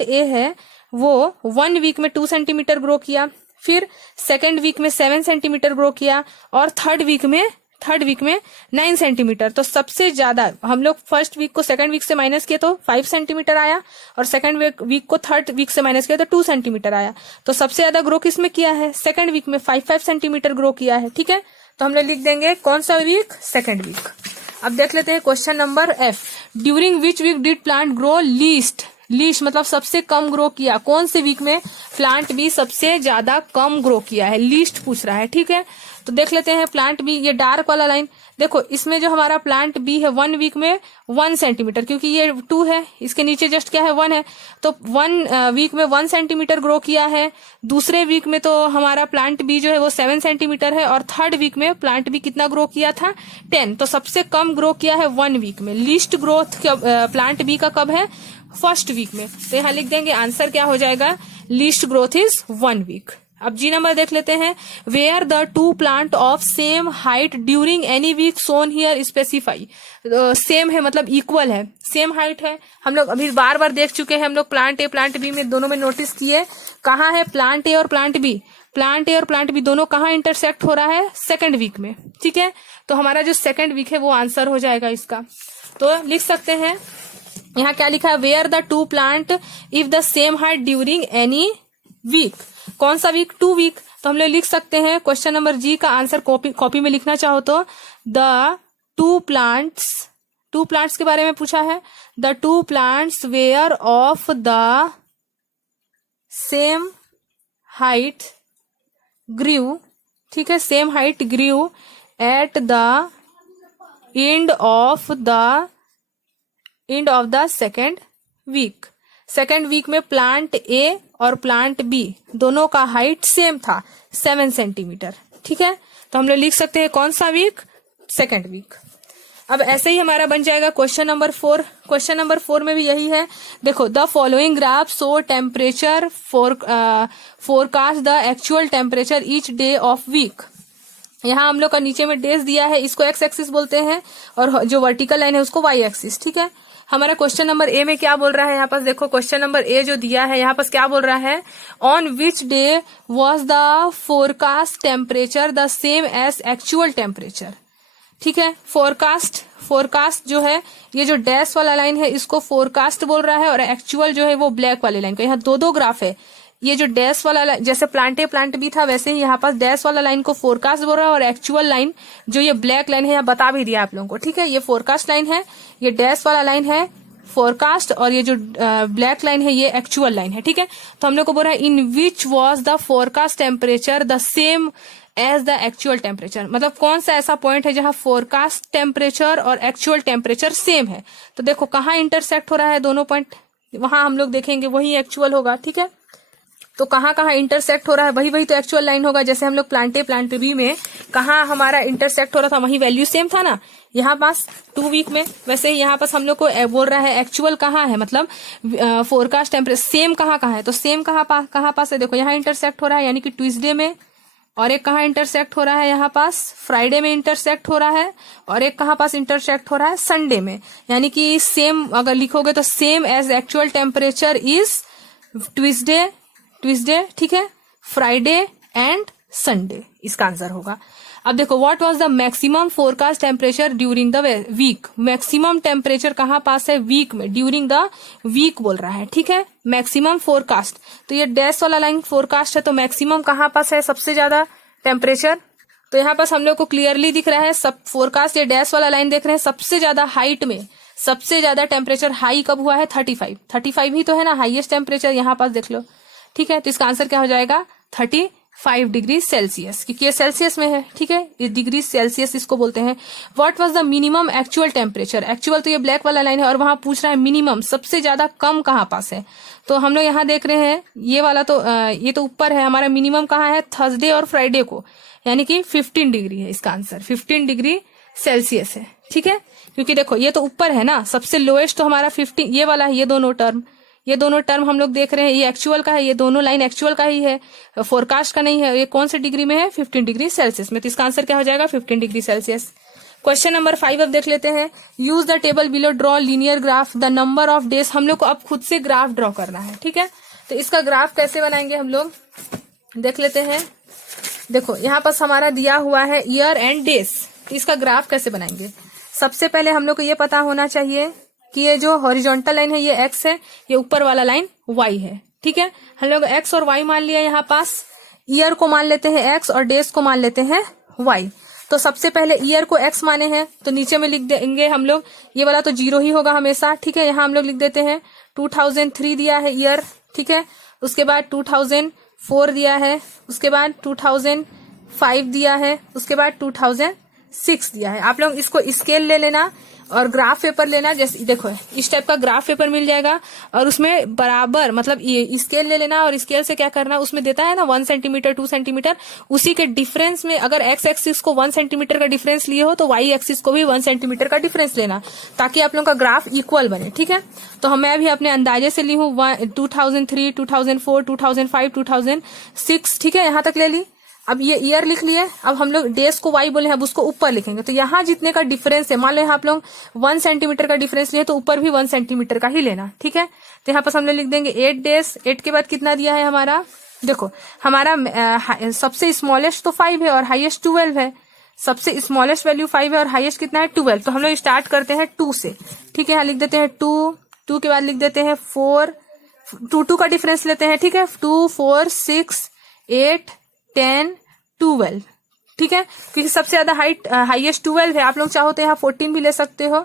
ए है वो 1 वीक में 2 सेंटीमीटर ग्रो किया, फिर सेकंड वीक में 7 सेंटीमीटर ग्रो किया, और थर्ड वीक में थर्ड वीक में 9 सेंटीमीटर। तो सबसे ज्यादा हम लोग फर्स्ट वीक को सेकंड वीक से माइनस किए तो 5 सेंटीमीटर आया, और सेकंड वीक को थर्ड वीक से माइनस किया तो 2 सेंटीमीटर आया। तो सबसे ज्यादा ग्रो किसमें किया है? सेकंड वीक में 5 सेंटीमीटर ग्रो किया है। ठीक है, तो हम लोग लिख देंगे कौन सा वीक? Second week. अब देख लेते हैं question number F. During which week did plant grow least? Least मतलब सबसे कम ग्रो किया। कौन से वीक में प्लांट बी सबसे ज्यादा कम ग्रो किया है? लीस्ट पूछ रहा है। ठीक है, तो देख लेते हैं प्लांट बी, ये डार्क वाला लाइन देखो, इसमें जो हमारा प्लांट बी है 1 वीक में 1 सेंटीमीटर, क्योंकि ये 2 है, इसके नीचे जस्ट क्या है 1 है, तो 1 वीक में 1 सेंटीमीटर ग्रो किया है। दूसरे वीक में तो हमारा प्लांट बी जो है वो 7 सेंटीमीटर है, और थर्ड वीक में प्लांट बी कितना ग्रो किया था? 10। तो सबसे कम ग्रो किया है 1 वीक में। लीस्ट ग्रोथ प्लांट बी का कब है? फर्स्ट वीक में। तो यहाँ लिख देंगे आंसर क्या हो जाएगा? Least growth is 1 week. अब जी नंबर देख लेते हैं। Were the 2 plant of same height during any week shown here specify. Same है मतलब इक्वल है, सेम हाइट है। हम लोग अभी बार बार देख चुके हैं, हम लोग प्लांट ए प्लांट बी में दोनों में नोटिस किए। कहाँ है प्लांट ए और प्लांट बी? प्लांट ए और प्लांट बी दोनों कहाँ इंटरसेक्ट हो रहा है? सेकंड वीक में। ठीक है, तो हमारा जो सेकंड वीक है वो आंसर हो जाएगा इसका। तो लिख सकते हैं यहाँ क्या लिखा है? Were the 2 plant if the same height during any week. कौन सा वीक? 2 वीक। तो हम लोग लिख सकते हैं क्वेश्चन नंबर जी का आंसर कॉपी में लिखना चाहो तो द 2 प्लांट्स के बारे में पूछा है। The 2 plants were of the same height grew. ठीक है, same height grew at the end of the second week. Second week में प्लांट ए और प्लांट बी दोनों का हाइट सेम था, 7 सेंटीमीटर। ठीक है, तो हम लोग लिख सकते हैं कौन सा वीक? Second week. अब ऐसे ही हमारा बन जाएगा क्वेश्चन नंबर 4। क्वेश्चन नंबर 4 में भी यही है। देखो, the following graph show temperature forecast the actual temperature each day of week. यहाँ हम लोग का नीचे में डेज दिया है, इसको एक्स एक्सिस बोलते हैं, और जो वर्टिकल लाइन है उसको वाई एक्सिस। ठीक है, हमारा क्वेश्चन नंबर ए में क्या बोल रहा है? यहाँ पास देखो, क्वेश्चन नंबर ए जो दिया है यहाँ पास क्या बोल रहा है? On which day was the forecast temperature the same as actual temperature. ठीक है, फोरकास्ट जो है, ये जो डैश वाला लाइन है इसको फोरकास्ट बोल रहा है, और एक्चुअल जो है वो ब्लैक वाली लाइन का। यहाँ दो ग्राफ है। ये जो डैश वाला जैसे प्लांट ए प्लांट बी था, वैसे ही यहाँ पास डैश वाला लाइन को फोरकास्ट बोल रहा है, और एक्चुअल लाइन जो ये ब्लैक लाइन है यहाँ बता भी दिया आप लोगों को। ठीक है, ये फोरकास्ट लाइन है, ये डैश वाला लाइन है फोरकास्ट, और ये जो ब्लैक लाइन है ये एक्चुअल लाइन है। ठीक है, तो हम लोग को बोल रहा है in which was the forecast temperature the same as the actual temperature. मतलब कौन सा ऐसा पॉइंट है जहां फोरकास्ट टेम्परेचर और एक्चुअल टेम्परेचर सेम है। तो देखो कहाँ इंटरसेक्ट हो रहा है दोनों पॉइंट, वहां हम लोग देखेंगे वही एक्चुअल होगा। ठीक है, तो कहाँ इंटरसेक्ट हो रहा है वही तो एक्चुअल लाइन होगा। जैसे हम लोग प्लांट ए प्लांट बी में कहाँ हमारा इंटरसेक्ट हो रहा था, वही वैल्यू सेम था ना यहाँ पास 2 वीक में। वैसे ही यहाँ पास हम लोग को बोल रहा है एक्चुअल कहाँ है, मतलब फोरकास्ट टेम्परेचर सेम कहाँ है। तो सेम कहाँ पास है? देखो यहाँ इंटरसेक्ट हो रहा है, यानी कि ट्यूसडे में, और एक कहाँ इंटरसेक्ट हो रहा है? यहाँ पास फ्राइडे में इंटरसेक्ट हो रहा है, और एक कहाँ पास इंटरसेक्ट हो रहा है? संडे में। यानी कि सेम अगर लिखोगे तो same as actual temperature is Tuesday. ठीक है, फ्राइडे एंड संडे इसका आंसर होगा। अब देखो, what was the maximum forecast temperature during the week. Maximum temperature कहाँ पास है? वीक में, ड्यूरिंग द वीक बोल रहा है। ठीक है, मैक्सिमम फोरकास्ट, तो ये डैश वाला लाइन फोरकास्ट है, तो मैक्सिमम कहाँ पास है सबसे ज्यादा टेम्परेचर? तो यहाँ पास हम लोग को क्लियरली दिख रहा है सब फोरकास्ट, ये डैश वाला लाइन देख रहे हैं, सबसे ज्यादा हाइट में सबसे ज्यादा टेम्परेचर हाई कब हुआ है? 35 ही तो है ना हाईएस्ट टेम्परेचर, यहाँ पास देख लो। ठीक है, तो इसका आंसर क्या हो जाएगा? 35 डिग्री सेल्सियस, क्योंकि ये सेल्सियस में है। ठीक है, ये डिग्री सेल्सियस इसको बोलते हैं। What was the minimum actual temperature. Actual तो ये ब्लैक वाला लाइन है, और वहां पूछ रहा है मिनिमम, सबसे ज्यादा कम कहाँ पास है। तो हम लोग यहाँ देख रहे हैं ये वाला तो ये तो ऊपर है, हमारा मिनिमम कहाँ है? थर्सडे और फ्राइडे को, यानी कि 15 डिग्री है इसका आंसर, 15 डिग्री सेल्सियस है। ठीक है, क्योंकि देखो ये तो ऊपर है ना, सबसे लोएस्ट तो हमारा 15 ये वाला है। ये दोनों टर्म हम लोग देख रहे हैं, ये एक्चुअल का है, ये दोनों लाइन एक्चुअल का ही है, फोरकास्ट का नहीं है। ये कौन से डिग्री में है? 15 डिग्री सेल्सियस में। तो इसका आंसर क्या हो जाएगा? 15 डिग्री सेल्सियस। क्वेश्चन नंबर 5 अब देख लेते हैं। Use the table below, draw linear graph the number of days. हम लोग को अब खुद से ग्राफ ड्रॉ करना है। ठीक है, तो इसका ग्राफ कैसे बनाएंगे हम लोग देख लेते हैं। देखो यहाँ पास हमारा दिया हुआ है ईयर एंड डेज। इसका ग्राफ कैसे बनाएंगे? सबसे पहले हम लोग को ये पता होना चाहिए कि ये जो हॉरिजॉन्टल लाइन है ये एक्स है, ये ऊपर वाला लाइन वाई है। ठीक है, हम लोग एक्स और वाई मान लिया। यहाँ पास ईयर को मान लेते हैं एक्स और डेज को मान लेते हैं वाई। तो सबसे पहले ईयर को एक्स माने हैं तो नीचे में लिख देंगे हम लोग, ये वाला तो 0 ही होगा हमेशा। ठीक है, यहाँ हम लोग लिख देते हैं 2003 दिया है ईयर। ठीक है, उसके बाद 2004 दिया है, उसके बाद 2005 दिया है, उसके बाद 2006 दिया है। आप लोग इसको स्केल ले लेना और ग्राफ पेपर लेना। जैसे देखो इस टाइप का ग्राफ पेपर मिल जाएगा और उसमें बराबर मतलब ये स्केल ले लेना और स्केल से क्या करना, उसमें देता है ना 1 सेंटीमीटर 2 सेंटीमीटर, उसी के डिफरेंस में अगर एक्स एक्सिस को 1 सेंटीमीटर का डिफरेंस लिए हो तो वाई एक्सिस को भी 1 सेंटीमीटर का डिफरेंस लेना, ताकि आप लोगों का ग्राफ इक्वल बने। ठीक है, तो मैं भी अपने अंदाजे से ली हूँ 2003, 2004, 2005, 2006। ठीक है, यहाँ तक ले ली। अब ये ईयर लिख लिए। अब हम लोग डेज को वाई बोले हैं, अब उसको ऊपर लिखेंगे। तो यहाँ जितने का डिफरेंस है, मान लो यहाँ आप लोग 1 सेंटीमीटर का डिफरेंस लिए तो ऊपर भी 1 सेंटीमीटर का ही लेना। ठीक है, तो यहाँ पर हम लोग लिख देंगे 8 डेज। 8 के बाद कितना दिया है हमारा, देखो हमारा सबसे स्मॉलेस्ट तो 5 है और हाईएस्ट 12 है। सबसे स्मॉलेस्ट वैल्यू 5 है और हाईएस्ट कितना है 12। तो हम लोग स्टार्ट करते हैं 2 से। ठीक है, यहाँ लिख देते हैं 2 के बाद लिख देते हैं 4, 2 का डिफरेंस लेते हैं। ठीक है, 2, 4, 6, 8, 10, 12। ठीक है, क्योंकि सबसे ज्यादा हाईएस्ट 12 है। आप लोग चाहो तो यहाँ 14 भी ले सकते हो,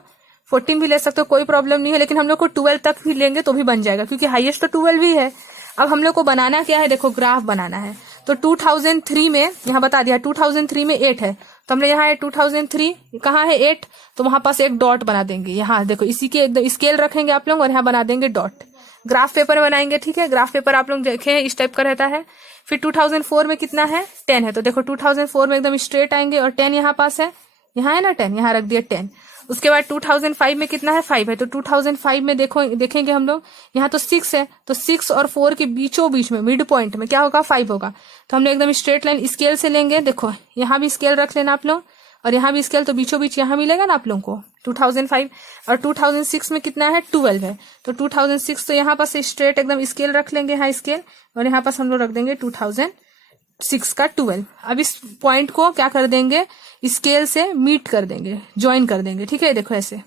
14 भी ले सकते हो, कोई प्रॉब्लम नहीं है। लेकिन हम लोग को 12 तक भी लेंगे तो भी बन जाएगा, क्योंकि हाईएस्ट तो 12 ही है। अब हम लोग को बनाना क्या है, देखो ग्राफ बनाना है। तो 2003 में यहाँ बता दिया 2003 में 8 है, तो हमने यहाँ है 2003 कहाँ है 8, तो वहां पास एक डॉट बना देंगे। यहाँ देखो इसी के एकदम स्केल रखेंगे आप लोग और यहाँ बना देंगे डॉट। ग्राफ पेपर बनाएंगे। ठीक है, ग्राफ पेपर आप लोग देखें इस टाइप का रहता है। फिर 2004 में कितना है 10 है, तो देखो 2004 में एकदम स्ट्रेट आएंगे और 10 यहाँ पास है, यहाँ है ना 10, यहाँ रख दिया 10। उसके बाद 2005 में कितना है 5 है, तो 2005 में देखेंगे हम लोग, यहाँ तो 6 है, तो 6 और 4 के बीचों बीच में मिड पॉइंट में क्या होगा 5 होगा। तो हम लोग एकदम स्ट्रेट लाइन स्केल से लेंगे। देखो यहाँ भी स्केल रख लेना आप लोग और यहाँ भी स्केल, तो बीचों बीच यहाँ मिलेगा ना आप लोगों को 2005। और 2006 में कितना है 12 है, तो 2006 तो यहाँ पास स्ट्रेट एकदम स्केल रख लेंगे, यहाँ स्केल, और यहाँ पास हम लोग रख देंगे 2006 का 12। अब इस पॉइंट को क्या कर देंगे, स्केल से मीट कर देंगे, ज्वाइन कर देंगे। ठीक है, देखो ऐसे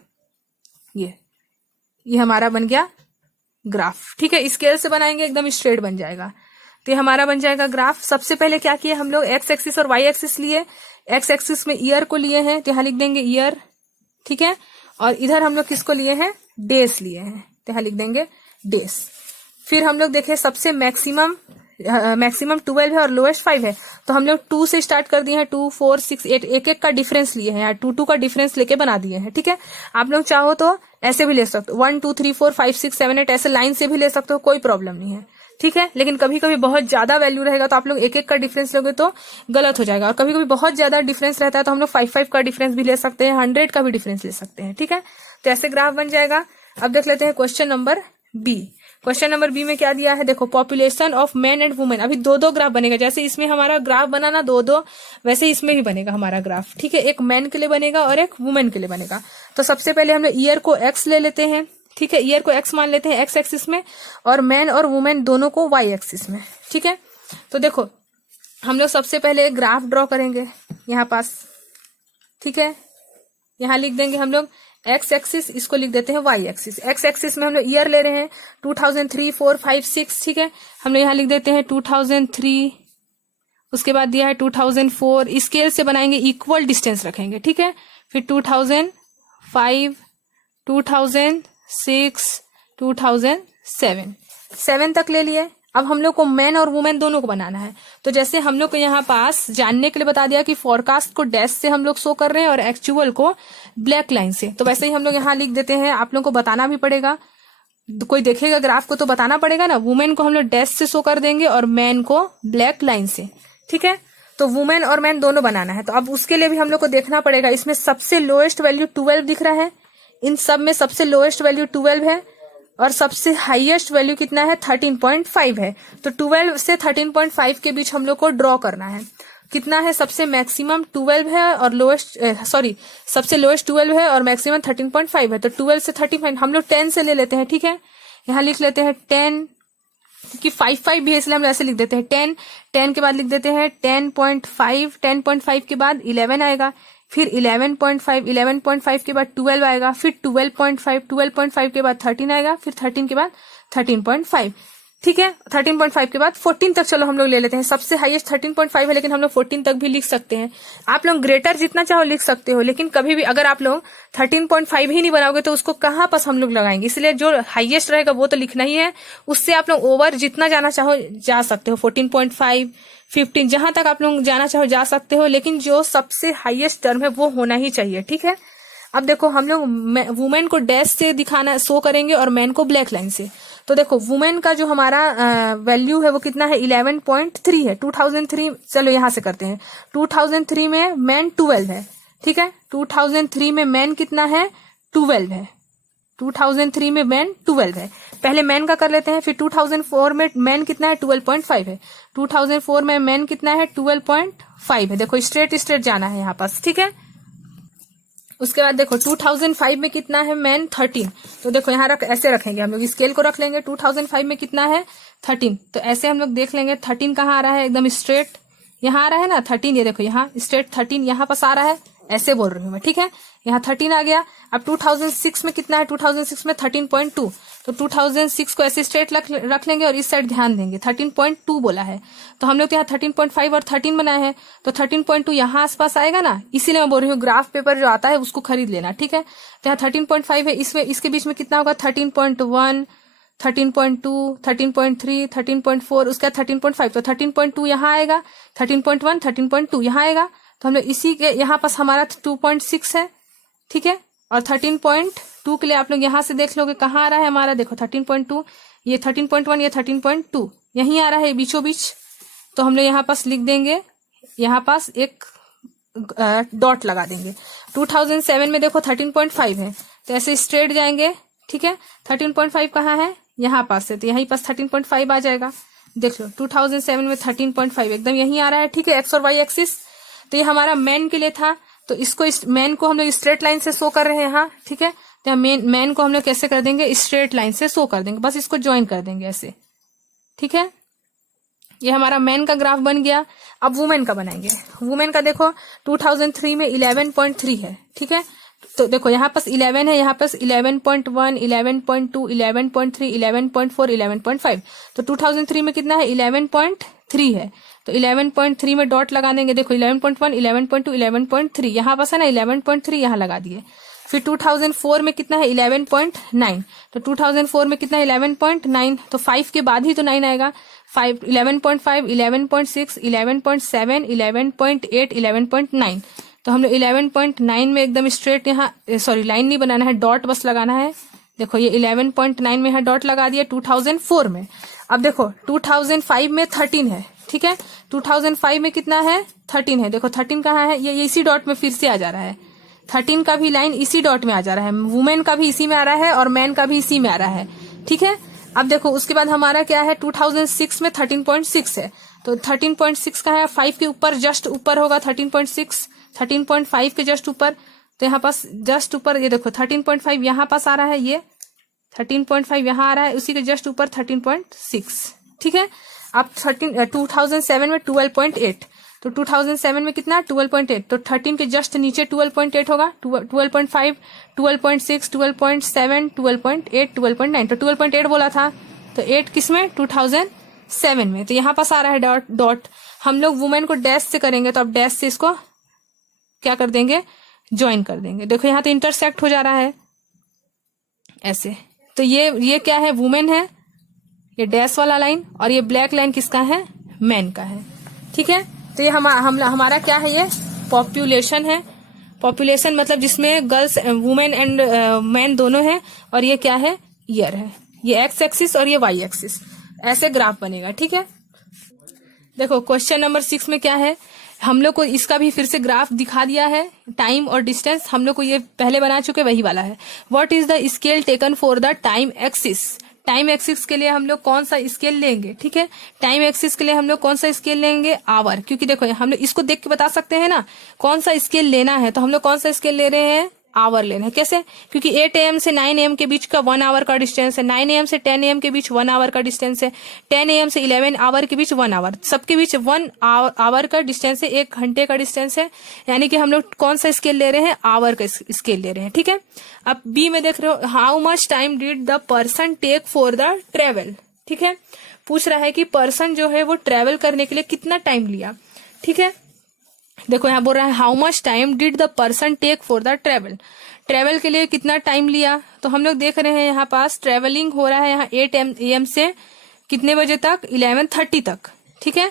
ये हमारा बन गया ग्राफ। ठीक है, स्केल से बनाएंगे एकदम स्ट्रेट बन जाएगा। तो ये हमारा बन जाएगा ग्राफ। सबसे पहले क्या किए हम लोग, एक्स एक्सिस और वाई एक्सिस लिए। एक्स एक्सिस में ईयर को लिए हैं, तो यहाँ लिख देंगे ईयर। ठीक है, और इधर हम लोग किसको लिए हैं, डेज लिए हैं, तो यहाँ लिख देंगे डेज। फिर हम लोग देखें सबसे मैक्सिमम 12 है और लोएस्ट 5 है, तो हम लोग 2 से स्टार्ट कर दिए हैं। 2, 4, 6, 8 एक का डिफरेंस लिए हैं, 2 का डिफरेंस लेके बना दिए हैं। ठीक है, आप लोग चाहो तो ऐसे भी ले सकते हो, 1, 2, 3, 4, 5, 6, 7, 8 ऐसे लाइन से भी ले सकते हो, कोई प्रॉब्लम नहीं है। ठीक है, लेकिन कभी कभी बहुत ज्यादा वैल्यू रहेगा तो आप लोग एक का डिफरेंस लोगे तो गलत हो जाएगा, और कभी कभी बहुत ज्यादा डिफरेंस रहता है तो हम लोग 5 का डिफरेंस भी ले सकते हैं, 100 का भी डिफरेंस ले सकते हैं। ठीक है, तो ऐसे ग्राफ बन जाएगा। अब देख लेते हैं question number B. Question number B में क्या दिया है, देखो population of man and women. अभी 2-2 ग्राफ बनेगा, जैसे इसमें हमारा ग्राफ बनाना 2-2, वैसे इसमें भी बनेगा हमारा ग्राफ। ठीक है, एक मैन के लिए बनेगा और एक वुमेन के लिए बनेगा। तो सबसे पहले हम लोग ईयर को एक्स ले लेते हैं। ठीक है, ईयर को एक्स मान लेते हैं एक्स एक्सिस में, और मैन और वुमेन दोनों को वाई एक्सिस में। ठीक है, तो देखो हम लोग सबसे पहले एक ग्राफ ड्रॉ करेंगे यहाँ पास। ठीक है, यहाँ लिख देंगे हम लोग एक्स एक्सिस, इसको लिख देते हैं वाई एक्सिस। एक्स एक्सिस में हम लोग ईयर ले रहे हैं 2003, 4, 5, 6। ठीक है, हम लोग यहाँ लिख देते हैं 2003, उसके बाद दिया है 2004, स्केल से बनाएंगे, इक्वल डिस्टेंस रखेंगे। ठीक है, फिर 2005, 2006, 2007, 7 तक ले लिए। अब हम लोग को मैन और वुमेन दोनों को बनाना है, तो जैसे हम लोग को यहाँ पास जानने के लिए बता दिया कि फोरकास्ट को डैश से हम लोग शो कर रहे हैं और एक्चुअल को ब्लैक लाइन से, तो वैसे ही हम लोग यहाँ लिख देते हैं। आप लोग को बताना भी पड़ेगा, कोई देखेगा ग्राफ को तो बताना पड़ेगा ना। वुमेन को हम लोग डैश से शो कर देंगे और मैन को ब्लैक लाइन से। ठीक है, तो वुमेन और मैन दोनों बनाना है, तो अब उसके लिए भी हम लोग को देखना पड़ेगा। इसमें सबसे लोएस्ट वैल्यू 12 दिख रहा है, इन सब में सबसे लोएस्ट वैल्यू 12 है और सबसे हाईएस्ट वैल्यू कितना है 13.5 है। तो 12 से 13.5 के बीच हम लोग को ड्रॉ करना है। कितना है, सबसे मैक्सिमम 12 है और लोएस्ट सबसे लोएस्ट 12 है और मैक्सिमम 13.5 है, तो 12 से 13 हम लोग 10 से ले लेते हैं। ठीक है, यहाँ लिख लेते हैं 10, क्योंकि 5 भी है इसलिए हम ऐसे लिख देते हैं 10 के बाद लिख देते हैं 10.5 के बाद 11 आएगा, फिर 11.5, 11.5 के बाद 12 आएगा, फिर 12.5, 12.5 के बाद 13 आएगा, फिर 13 के बाद 13.5, ठीक है। 13.5 के बाद 14 तक चलो हम लोग ले लेते हैं। सबसे हाईएस्ट 13.5 है, लेकिन हम लोग 14 तक भी लिख सकते हैं। आप लोग ग्रेटर जितना चाहो लिख सकते हो, लेकिन कभी भी अगर आप लोग 13.5 ही नहीं बनाओगे तो उसको कहाँ पास हम लोग लगाएंगे, इसलिए जो हाईएस्ट रहेगा वो तो लिखना ही है। उससे आप लोग ओवर जितना जाना चाहो जा सकते हो, 14.5, 15, जहां तक आप लोग जाना चाहो जा सकते हो, लेकिन जो सबसे हाईएस्ट टर्म है वो होना ही चाहिए, ठीक है। अब देखो हम लोग वुमेन को डैश से दिखाना शो करेंगे और मैन को ब्लैक लाइन से। तो देखो वुमेन का जो हमारा वैल्यू है वो कितना है, 11.3 है। 2003, चलो यहां से करते हैं। 2003 में मैन 12 है, ठीक है। 2003 में मैन कितना है, 12 है। 2003 में मैन 12 है। पहले मैन का कर लेते हैं, फिर 2004 में मैन कितना है, 12.5 है। 2004 में मैन कितना है, 12.5 है। देखो स्ट्रेट स्ट्रेट जाना है यहाँ पास, ठीक है। उसके बाद देखो 2005 में कितना है, मैन 13। तो देखो यहाँ ऐसे रखेंगे हम लोग, स्केल को रख लेंगे। 2005 में कितना है, 13। तो ऐसे हम लोग देख लेंगे 13 कहाँ आ रहा है, एकदम स्ट्रेट यहाँ आ रहा है ना 13, ये देखो यहाँ स्ट्रेट 13 यहाँ पास आ रहा है, ऐसे बोल रही हूँ मैं, ठीक है। यहाँ 13 आ गया। अब 2006 में कितना है, 2006 में 13.2। तो 2006 को ऐसे स्ट्रेट रख लेंगे और इस साइड ध्यान देंगे, 13.2 बोला है। तो हम लोग तो यहाँ 13.5 और 13 बनाए हैं, तो 13.2 यहाँ आसपास आएगा ना, इसीलिए मैं बोल रही हूँ ग्राफ पेपर जो आता है उसको खरीद लेना, ठीक है। तो यहाँ 13.5 है, इसमें इसके बीच में कितना होगा, 13.1, 13.2, 13.3, 13.4, उसके बाद 13.5। तो 13.2 यहाँ आएगा, 13.1, 13.2 यहाँ आएगा। तो हम लोग इसी के यहाँ पास हमारा 2.6 है, ठीक है। और 13.2 के लिए आप लोग यहाँ से देख लोगे कहाँ आ रहा है हमारा, देखो 13.2, ये 13.1, ये 13.2 यहीं आ रहा है बीचों बीच। तो हम लोग यहाँ पास लिख देंगे, यहाँ पास एक डॉट लगा देंगे। 2007 में देखो 13.5 है, तो ऐसे स्ट्रेट जाएंगे, ठीक है। 13.5 कहाँ है, यहाँ पास है, तो यहीं पास 13.5 आ जाएगा। देख लो 2007 में 13.5 एकदम यहीं आ रहा है, ठीक है, एक्स और वाई एक्सिस। तो ये हमारा मैन के लिए था, तो इसको मैन को हम लोग स्ट्रेट लाइन से शो कर रहे हैं यहाँ, ठीक है। तो मैन को हम लोग कैसे कर देंगे, स्ट्रेट लाइन से शो कर देंगे, बस इसको ज्वाइन कर देंगे ऐसे, ठीक है। ये हमारा मैन का ग्राफ बन गया। अब वुमेन का बनाएंगे। वुमेन का देखो 2003 में 11.3 है, ठीक है। तो देखो यहाँ पास 11 है, यहाँ पास 11.1, 11.2, 11.3, 11.4, 11.5। तो 2003 में कितना है, 11.3 है। तो 11.3 में डॉट लगा देंगे। देखो 11.1, 11.2, 11.3 यहाँ पास है ना, 11.3 यहाँ लगा दिए। फिर 2004 में कितना है, 11.9। तो 2004 में कितना है, 11.9। तो 5 के बाद ही तो 9 आएगा। 11.5, 11.6, 11.7, 11.8, 11.9। तो हम लोग 11.9 में एकदम स्ट्रेट यहाँ, सॉरी लाइन नहीं बनाना है, डॉट बस लगाना है। देखो ये 11.9 में यहाँ डॉट लगा दिया 2004 में। अब देखो 2005 में 13 है, ठीक है। 2005 में कितना है, 13 है। देखो 13 कहाँ है, ये इसी डॉट में फिर से आ जा रहा है। 13 का भी लाइन इसी डॉट में आ जा रहा है, वुमेन का भी इसी में आ रहा है और मैन का भी इसी में आ रहा है, ठीक है। अब देखो उसके बाद हमारा क्या है, 2006 में 13.6 है। तो 13.6 का है, 5 के ऊपर जस्ट ऊपर होगा 13.6, 13.5 के जस्ट ऊपर। तो यहाँ पास जस्ट ऊपर ये देखो 13.5 यहाँ पास आ रहा है, ये 13.5 यहाँ आ रहा है, उसी के जस्ट ऊपर 13.6, ठीक है। अब 2007 में 12.8। तो 2007 में कितना, 12.8। तो 13 के जस्ट नीचे 12.8 होगा, 12.5, 12.6, 12.7, 12.8, 12.9। तो 12.8 बोला था, तो 8 किसमें, 2007 में। तो यहाँ पास आ रहा है डॉट। हम लोग वुमेन को डैश से करेंगे, तो अब डैश से इसको क्या कर देंगे, ज्वाइन कर देंगे। देखो यहाँ तो इंटरसेक्ट हो जा रहा है ऐसे। तो ये क्या है, वुमेन है, ये डैश वाला लाइन, और ये ब्लैक लाइन किसका है, मैन का है, ठीक है। तो ये हमारा क्या है, ये पॉपुलेशन है। पॉपुलेशन मतलब जिसमें गर्ल्स, वुमेन एंड मैन दोनों हैं, और ये क्या है, ईयर है। ये एक्स एक्सिस और ये वाई एक्सिस, ऐसे ग्राफ बनेगा, ठीक है। देखो क्वेश्चन नंबर 6 में क्या है, हम लोग को इसका भी फिर से ग्राफ दिखा दिया है। टाइम और डिस्टेंस हम लोग को ये पहले बना चुके, वही वाला है। What is the scale taken for the time axis. Time axis के लिए हम लोग कौन सा स्केल लेंगे, ठीक है। टाइम एक्सिस के लिए हम लोग कौन सा स्केल लेंगे, आवर, क्योंकि देखो हम लोग इसको देख के बता सकते हैं ना कौन सा स्केल लेना है। तो हम लोग कौन सा स्केल ले रहे हैं, आवर लेना है। कैसे? क्योंकि 8 AM से 9 AM के बीच का 1 आवर का डिस्टेंस है, 9 AM से 10 AM के बीच 1 आवर का डिस्टेंस है, 10 AM से 11 आवर के बीच 1 आवर, सबके बीच 1 आवर का डिस्टेंस है, 1 घंटे का डिस्टेंस है। यानी कि हम लोग कौन सा स्केल ले रहे हैं? आवर का स्केल ले रहे हैं। ठीक है, अब बी में देख रहे हो, how much time did the person take for the travel. ठीक है, पूछ रहा है कि पर्सन जो है वो ट्रेवल करने के लिए कितना टाइम लिया। ठीक है, देखो यहाँ बोल रहा है how much time did the person take for the travel, travel के लिए कितना टाइम लिया। तो हम लोग देख रहे हैं यहाँ पास ट्रेवलिंग हो रहा है यहाँ 8 AM से कितने बजे तक? 11:30 तक। ठीक है,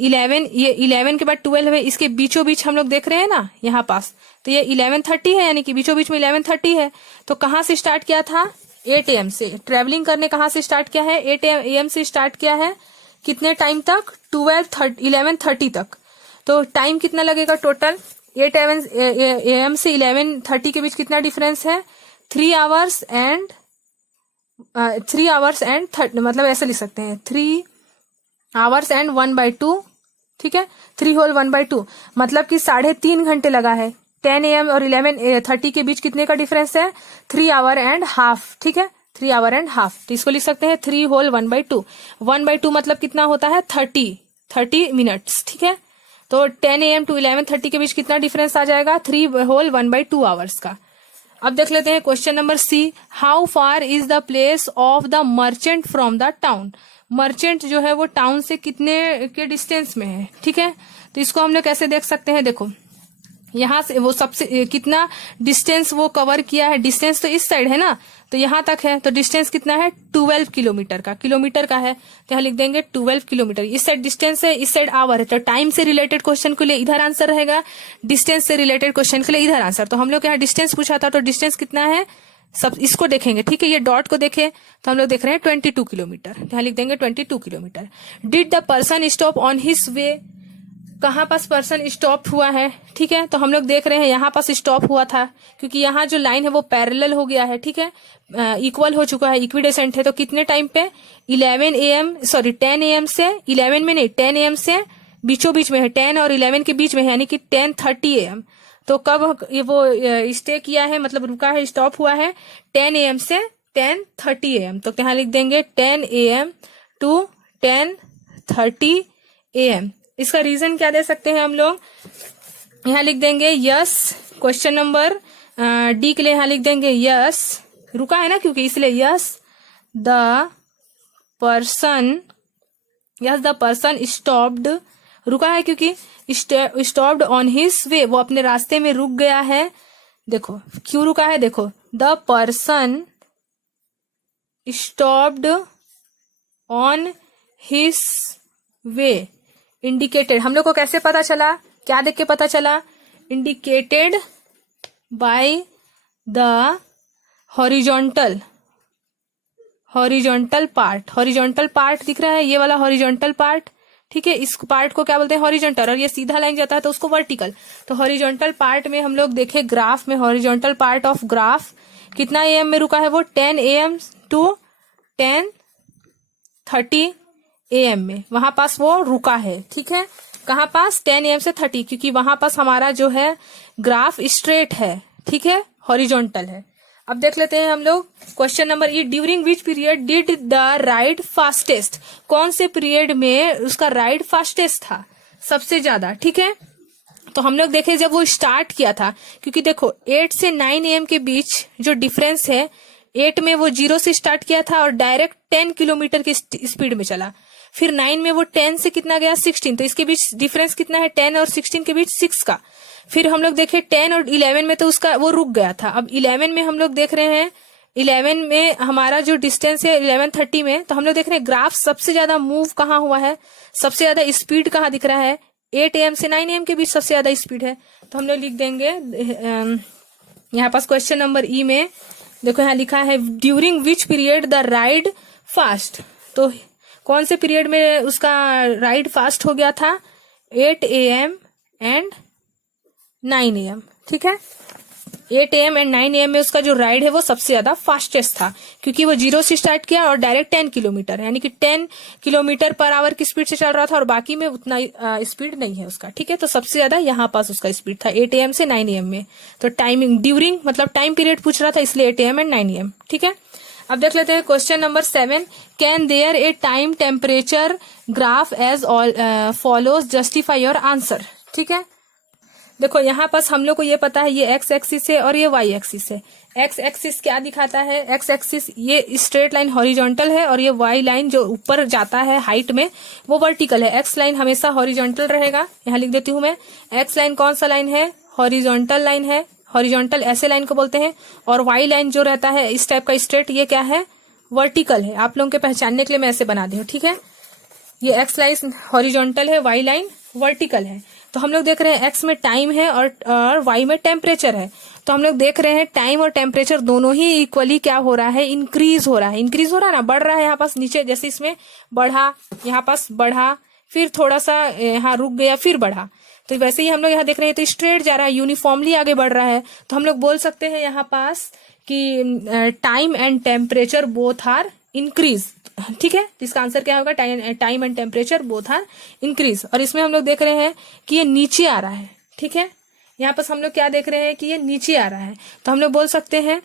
11 के बाद 12 है, इसके बीचों बीच हम लोग देख रहे हैं ना यहाँ पास, तो ये 11:30 है, यानी कि बीचों बीच में 11:30 है। तो कहाँ से स्टार्ट किया था? 8 AM से। ट्रेवलिंग करने कहाँ से स्टार्ट किया है? 8 AM से स्टार्ट किया है। कितने टाइम तक? 11:30 तक। तो टाइम कितना लगेगा टोटल? 8 AM से 11:30 के बीच कितना डिफरेंस है? 3 आवर्स एंड 30, मतलब ऐसे लिख सकते हैं 3 आवर्स एंड 1/2। ठीक है, 3 होल 1/2, मतलब कि 3.5 घंटे लगा है। 10 AM और 11:30 के बीच कितने का डिफरेंस है? 3 आवर एंड हाफ। ठीक है, 3 आवर एंड हाफ, तो इसको लिख सकते हैं 3 होल 1/2। 1/2 मतलब कितना होता है? 30 मिनट्स। ठीक है, तो 10 AM टू 11:30 के बीच कितना डिफरेंस आ जाएगा? 3 होल 1/2 आवर्स का। अब देख लेते हैं question number C, how far is the place of the merchant from the town. Merchant जो है वो टाउन से कितने के डिस्टेंस में है। ठीक है, तो इसको हम लोग कैसे देख सकते हैं? देखो यहाँ से वो सबसे कितना डिस्टेंस वो कवर किया है, डिस्टेंस तो इस साइड है ना, तो यहाँ तक है, तो डिस्टेंस कितना है? 12 किलोमीटर का, किलोमीटर का है, तो यहाँ लिख देंगे 12 किलोमीटर। इस साइड डिस्टेंस है, इस साइड आवर है, तो टाइम से रिलेटेड क्वेश्चन के लिए इधर आंसर रहेगा, डिस्टेंस से रिलेटेड क्वेश्चन के लिए इधर आंसर। तो हम लोग यहाँ डिस्टेंस पूछा था, तो डिस्टेंस कितना है? सब इसको देखेंगे। ठीक है, ये डॉट को देखे तो हम लोग देख रहे हैं 22 किलोमीटर, यहाँ लिख देंगे 22 kilometre. Did the person stop on his way, कहाँ पास पर्सन स्टॉप हुआ है। ठीक है, तो हम लोग देख रहे हैं यहाँ पास स्टॉप हुआ था, क्योंकि यहाँ जो लाइन है वो पैरेलल हो गया है। ठीक है, इक्वल हो चुका है, इक्विडेसेंट है। तो कितने टाइम पे? 10 AM से 11 में नहीं, 10 AM से बीचों बीच में है, 10 और 11 के बीच में है, यानी कि 10:30 AM। तो कब ये वो स्टे किया है, मतलब रुका है, स्टॉप हुआ है 10 AM से 10:30 AM। तो यहाँ लिख देंगे 10 AM टू 10:30 AM। इसका रीजन क्या दे सकते हैं हम लोग? यहाँ लिख देंगे यस, क्वेश्चन नंबर डी के लिए यहाँ लिख देंगे यस, रुका है ना क्योंकि, इसलिए यस द पर्सन स्टॉप्ड, रुका है क्योंकि स्टॉप्ड ऑन हिज वे, वो अपने रास्ते में रुक गया है। देखो क्यों रुका है, देखो the person stopped on his way, indicated, हम लोग को कैसे पता चला? क्या देख के पता चला? Indicated by the horizontal part. Horizontal part दिख रहा है, ये वाला हॉरिजॉन्टल पार्ट। ठीक है, इस पार्ट को क्या बोलते हैं? हॉरिजॉन्टल। और ये सीधा लाइन जाता है तो उसको वर्टिकल। तो हॉरिजॉन्टल पार्ट में हम लोग देखे ग्राफ में, हॉरिजॉन्टल पार्ट ऑफ ग्राफ कितना AM में रुका है? वो 10 AM टू 10:30 AM में, वहां पास वो रुका है। ठीक है, कहाँ पास? 10 AM से 30, क्योंकि वहां पास हमारा जो है ग्राफ स्ट्रेट है। ठीक है, हॉरिजॉन्टल है। अब देख लेते हैं हम लोग question number E, during which period did the ride fastest, कौन से पीरियड में उसका राइड फास्टेस्ट था, सबसे ज्यादा। ठीक है, तो हम लोग देखे जब वो स्टार्ट किया था, क्योंकि देखो 8 से 9 AM के बीच जो डिफरेंस है, 8 में वो 0 से स्टार्ट किया था और डायरेक्ट 10 किलोमीटर की स्पीड में चला। फिर 9 में वो 10 से कितना गया? 16, तो इसके बीच डिफरेंस कितना है? 10 और 16 के बीच 6 का। फिर हम लोग देखे 10 और 11 में तो उसका वो रुक गया था। अब 11 में हम लोग देख रहे हैं, 11 में हमारा जो डिस्टेंस है 11:30 में, तो हम लोग देख रहे हैं ग्राफ सबसे ज्यादा मूव कहाँ हुआ है, सबसे ज्यादा स्पीड कहाँ दिख रहा है? 8 AM से 9 AM के बीच सबसे ज्यादा स्पीड है। तो हम लोग लिख देंगे यहाँ पास क्वेश्चन नंबर ई में, देखो यहाँ लिखा है during which period the ride fast, तो कौन से पीरियड में उसका राइड फास्ट हो गया था? 8 AM एंड 9 AM। ठीक है, 8 AM एंड 9 AM में उसका जो राइड है वो सबसे ज्यादा फास्टेस्ट था, क्योंकि वो 0 से स्टार्ट किया और डायरेक्ट 10 किलोमीटर, यानी कि 10 किलोमीटर पर आवर की स्पीड से चल रहा था और बाकी में उतना स्पीड नहीं है उसका, ठीक है। तो सबसे ज्यादा यहाँ पास उसका स्पीड था 8 AM से 9 AM में। तो टाइमिंग ड्यूरिंग मतलब टाइम पीरियड पूछ रहा था, इसलिए 8 AM एंड 9 AM, ठीक है। अब देख लेते हैं question number 7। Can there a time temperature graph as follows, justify your answer, ठीक है। देखो यहाँ पास हम लोग को ये पता है ये एक्स एक्सिस है और ये वाई एक्सिस है। एक्स एक्सिस क्या दिखाता है, एक्स एक्सिस ये स्ट्रेट लाइन हॉरिजॉन्टल है और ये वाई लाइन जो ऊपर जाता है हाइट में वो वर्टिकल है। एक्स लाइन हमेशा हॉरिजॉन्टल रहेगा, यहाँ लिख देती हूँ मैं। एक्स लाइन कौन सा लाइन है, हॉरिजॉन्टल लाइन है, हॉरिजॉन्टल ऐसे लाइन को बोलते हैं। और वाई लाइन जो रहता है इस टाइप का स्ट्रेट, ये क्या है, वर्टिकल है। आप लोगों के पहचानने के लिए मैं ऐसे बना दी हूँ, ठीक है। ये एक्स लाइन हॉरिजॉन्टल है, वाई लाइन वर्टिकल है। तो हम लोग देख रहे हैं एक्स में टाइम है और वाई में टेम्परेचर है। तो हम लोग देख रहे हैं टाइम और टेम्परेचर दोनों ही इक्वली क्या हो रहा है, इंक्रीज हो रहा है। इंक्रीज हो रहा है ना, बढ़ रहा है यहाँ पास नीचे, जैसे इसमें बढ़ा, यहाँ पास बढ़ा, फिर थोड़ा सा यहाँ रुक गया, फिर बढ़ा। तो वैसे ही हम लोग यहाँ देख रहे हैं तो स्ट्रेट जा रहा है, यूनिफॉर्मली आगे बढ़ रहा है। तो हम लोग बोल सकते हैं यहाँ पास कि time and temperature both are increase, ठीक है। इसका आंसर क्या होगा, time and temperature both are increase. और इसमें हम लोग देख रहे हैं कि ये नीचे आ रहा है, ठीक है। यहाँ पास हम लोग क्या देख रहे हैं कि ये नीचे आ रहा है। तो हम लोग बोल सकते हैं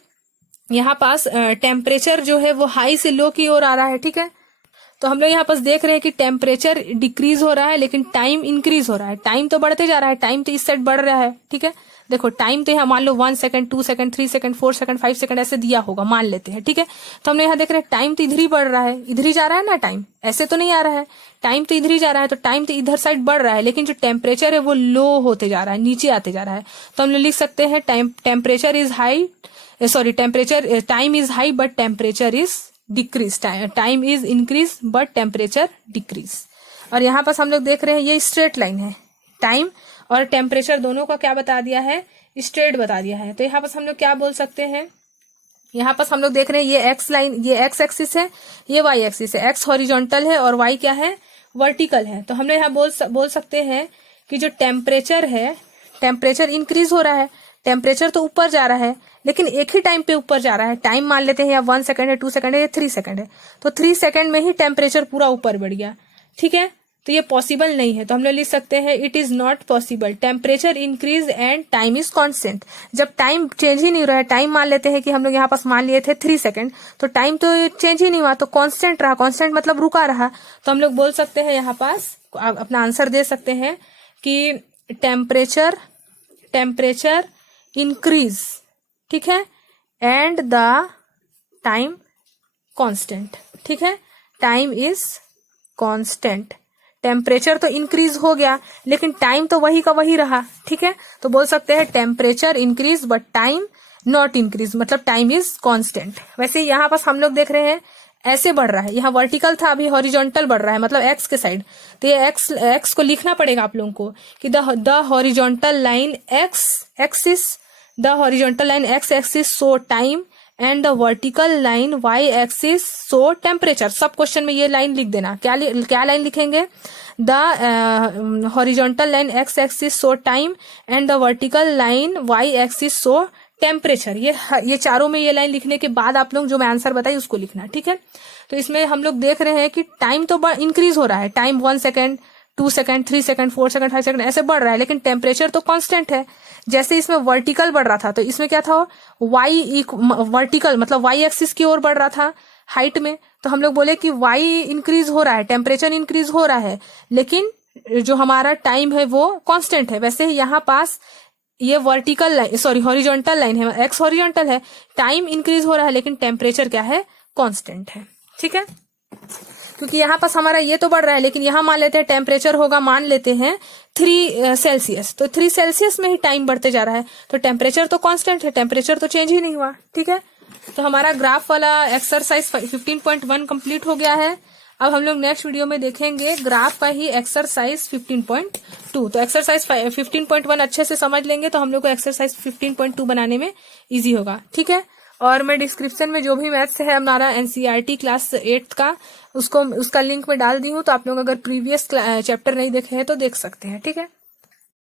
यहाँ पास टेम्परेचर जो है वो हाई से लो की ओर आ रहा है, ठीक है। तो हम लोग यहाँ पास देख रहे हैं कि टेम्परेचर डिक्रीज हो रहा है लेकिन टाइम इंक्रीज हो रहा है। टाइम तो बढ़ते जा रहा है, टाइम तो इस साइड बढ़ रहा है, ठीक है। देखो टाइम तो यहाँ मान लो 1 second, 2 second, 3 second, 4 second, 5 second ऐसे दिया होगा, मान लेते हैं, ठीक है। तो हमने यहाँ देख रहे हैं टाइम तो इधर ही बढ़ रहा है, इधर ही जा रहा है ना, टाइम ऐसे तो नहीं आ रहा है, टाइम तो इधर ही जा रहा है। तो टाइम तो इधर साइड बढ़ रहा है लेकिन जो टेम्परेचर है वो लो होते जा रहा है, नीचे आते जा रहा है। तो हम लोग लिख सकते हैं temperature is high, sorry temperature, time is high but temperature is decrease, time is increase but temperature decrease. और यहाँ पास हम लोग देख रहे हैं ये स्ट्रेट लाइन है, टाइम और टेम्परेचर दोनों का क्या बता दिया है, स्ट्रेट बता दिया है। तो यहाँ पास हम लोग क्या बोल सकते हैं, यहाँ पास हम लोग देख रहे हैं ये एक्स लाइन, ये एक्स एक्सिस है, ये वाई एक्सिस है। एक्स हॉरिजॉन्टल है और वाई क्या है, वर्टिकल है। तो हम लोग यहाँ बोल सकते हैं कि जो टेम्परेचर है, टेम्परेचर इंक्रीज हो रहा है, टेम्परेचर तो ऊपर जा रहा है लेकिन एक ही टाइम पे ऊपर जा रहा है। टाइम मान लेते हैं या 1 सेकंड है, 2 सेकंड है या 3 सेकंड है। तो 3 सेकंड में ही टेम्परेचर पूरा ऊपर बढ़ गया, ठीक है। तो ये पॉसिबल नहीं है। तो हम लोग लिख सकते हैं it is not possible, temperature increase and time is constant. जब टाइम चेंज ही नहीं हो रहा है, टाइम मान लेते हैं कि हम लोग यहाँ पास मान लिए थे 3 सेकंड, तो टाइम तो चेंज ही नहीं हुआ, तो कांस्टेंट रहा। कांस्टेंट मतलब रुका रहा। तो हम लोग बोल सकते हैं यहाँ पास अपना आंसर दे सकते हैं कि टेम्परेचर इंक्रीज, ठीक है, एंड द टाइम कांस्टेंट, ठीक है। टाइम इज कांस्टेंट, टेम्परेचर तो इंक्रीज हो गया लेकिन टाइम तो वही का वही रहा, ठीक है। तो बोल सकते हैं temperature increase but time not increase, मतलब टाइम इज कांस्टेंट। वैसे यहाँ पास हम लोग देख रहे हैं ऐसे बढ़ रहा है, यहाँ वर्टिकल था, अभी हॉरिजॉन्टल बढ़ रहा है, मतलब एक्स के साइड। तो ये एक्स को लिखना पड़ेगा आप लोगों को कि the horizontal line X axis, the horizontal line X axis show time and the vertical line Y axis show temperature. सब क्वेश्चन में ये लाइन लिख देना। क्या लाइन लिखेंगे, the horizontal line X axis show time and the vertical line Y axis show temperature. ये चारों में ये लाइन लिखने के बाद आप लोग जो मैं आंसर बताई उसको लिखना, ठीक है। तो इसमें हम लोग देख रहे हैं कि टाइम तो इंक्रीज हो रहा है, time 1 second, 2 second, 3 second, 4 second, 5 second ऐसे बढ़ रहा है लेकिन टेम्परेचर तो कांस्टेंट है। जैसे इसमें वर्टिकल बढ़ रहा था तो इसमें क्या था, वाई वर्टिकल मतलब वाई एक्सिस की ओर बढ़ रहा था हाइट में। तो हम लोग बोले कि वाई इंक्रीज हो रहा है, टेम्परेचर इंक्रीज हो रहा है लेकिन जो हमारा टाइम है वो कांस्टेंट है। वैसे ही यहाँ पास ये vertical line, sorry horizontal line है, एक्स हॉरिजॉन्टल है, टाइम इंक्रीज हो रहा है लेकिन टेम्परेचर क्या है, कांस्टेंट है, ठीक है। क्योंकि यहाँ पास हमारा ये तो बढ़ रहा है लेकिन यहाँ मान लेते हैं टेम्परेचर होगा, मान लेते हैं 3 सेल्सियस, तो 3 सेल्सियस में ही टाइम बढ़ते जा रहा है। तो टेम्परेचर तो कांस्टेंट है, टेम्परेचर तो चेंज ही नहीं हुआ, ठीक है। तो हमारा ग्राफ वाला एक्सरसाइज 15.1 कंप्लीट हो गया है। अब हम लोग नेक्स्ट वीडियो में देखेंगे ग्राफ का ही एक्सरसाइज 15.2। तो एक्सरसाइज 15.1 अच्छे से समझ लेंगे तो हम लोग को एक्सरसाइज 15.2 बनाने में इजी होगा, ठीक है। और मैं डिस्क्रिप्शन में जो भी मैथ्स है हमारा एनसीईआरटी क्लास 8 का उसका लिंक में डाल दी हूँ, तो आप लोग अगर प्रीवियस चैप्टर नहीं देखे हैं तो देख सकते हैं, ठीक है।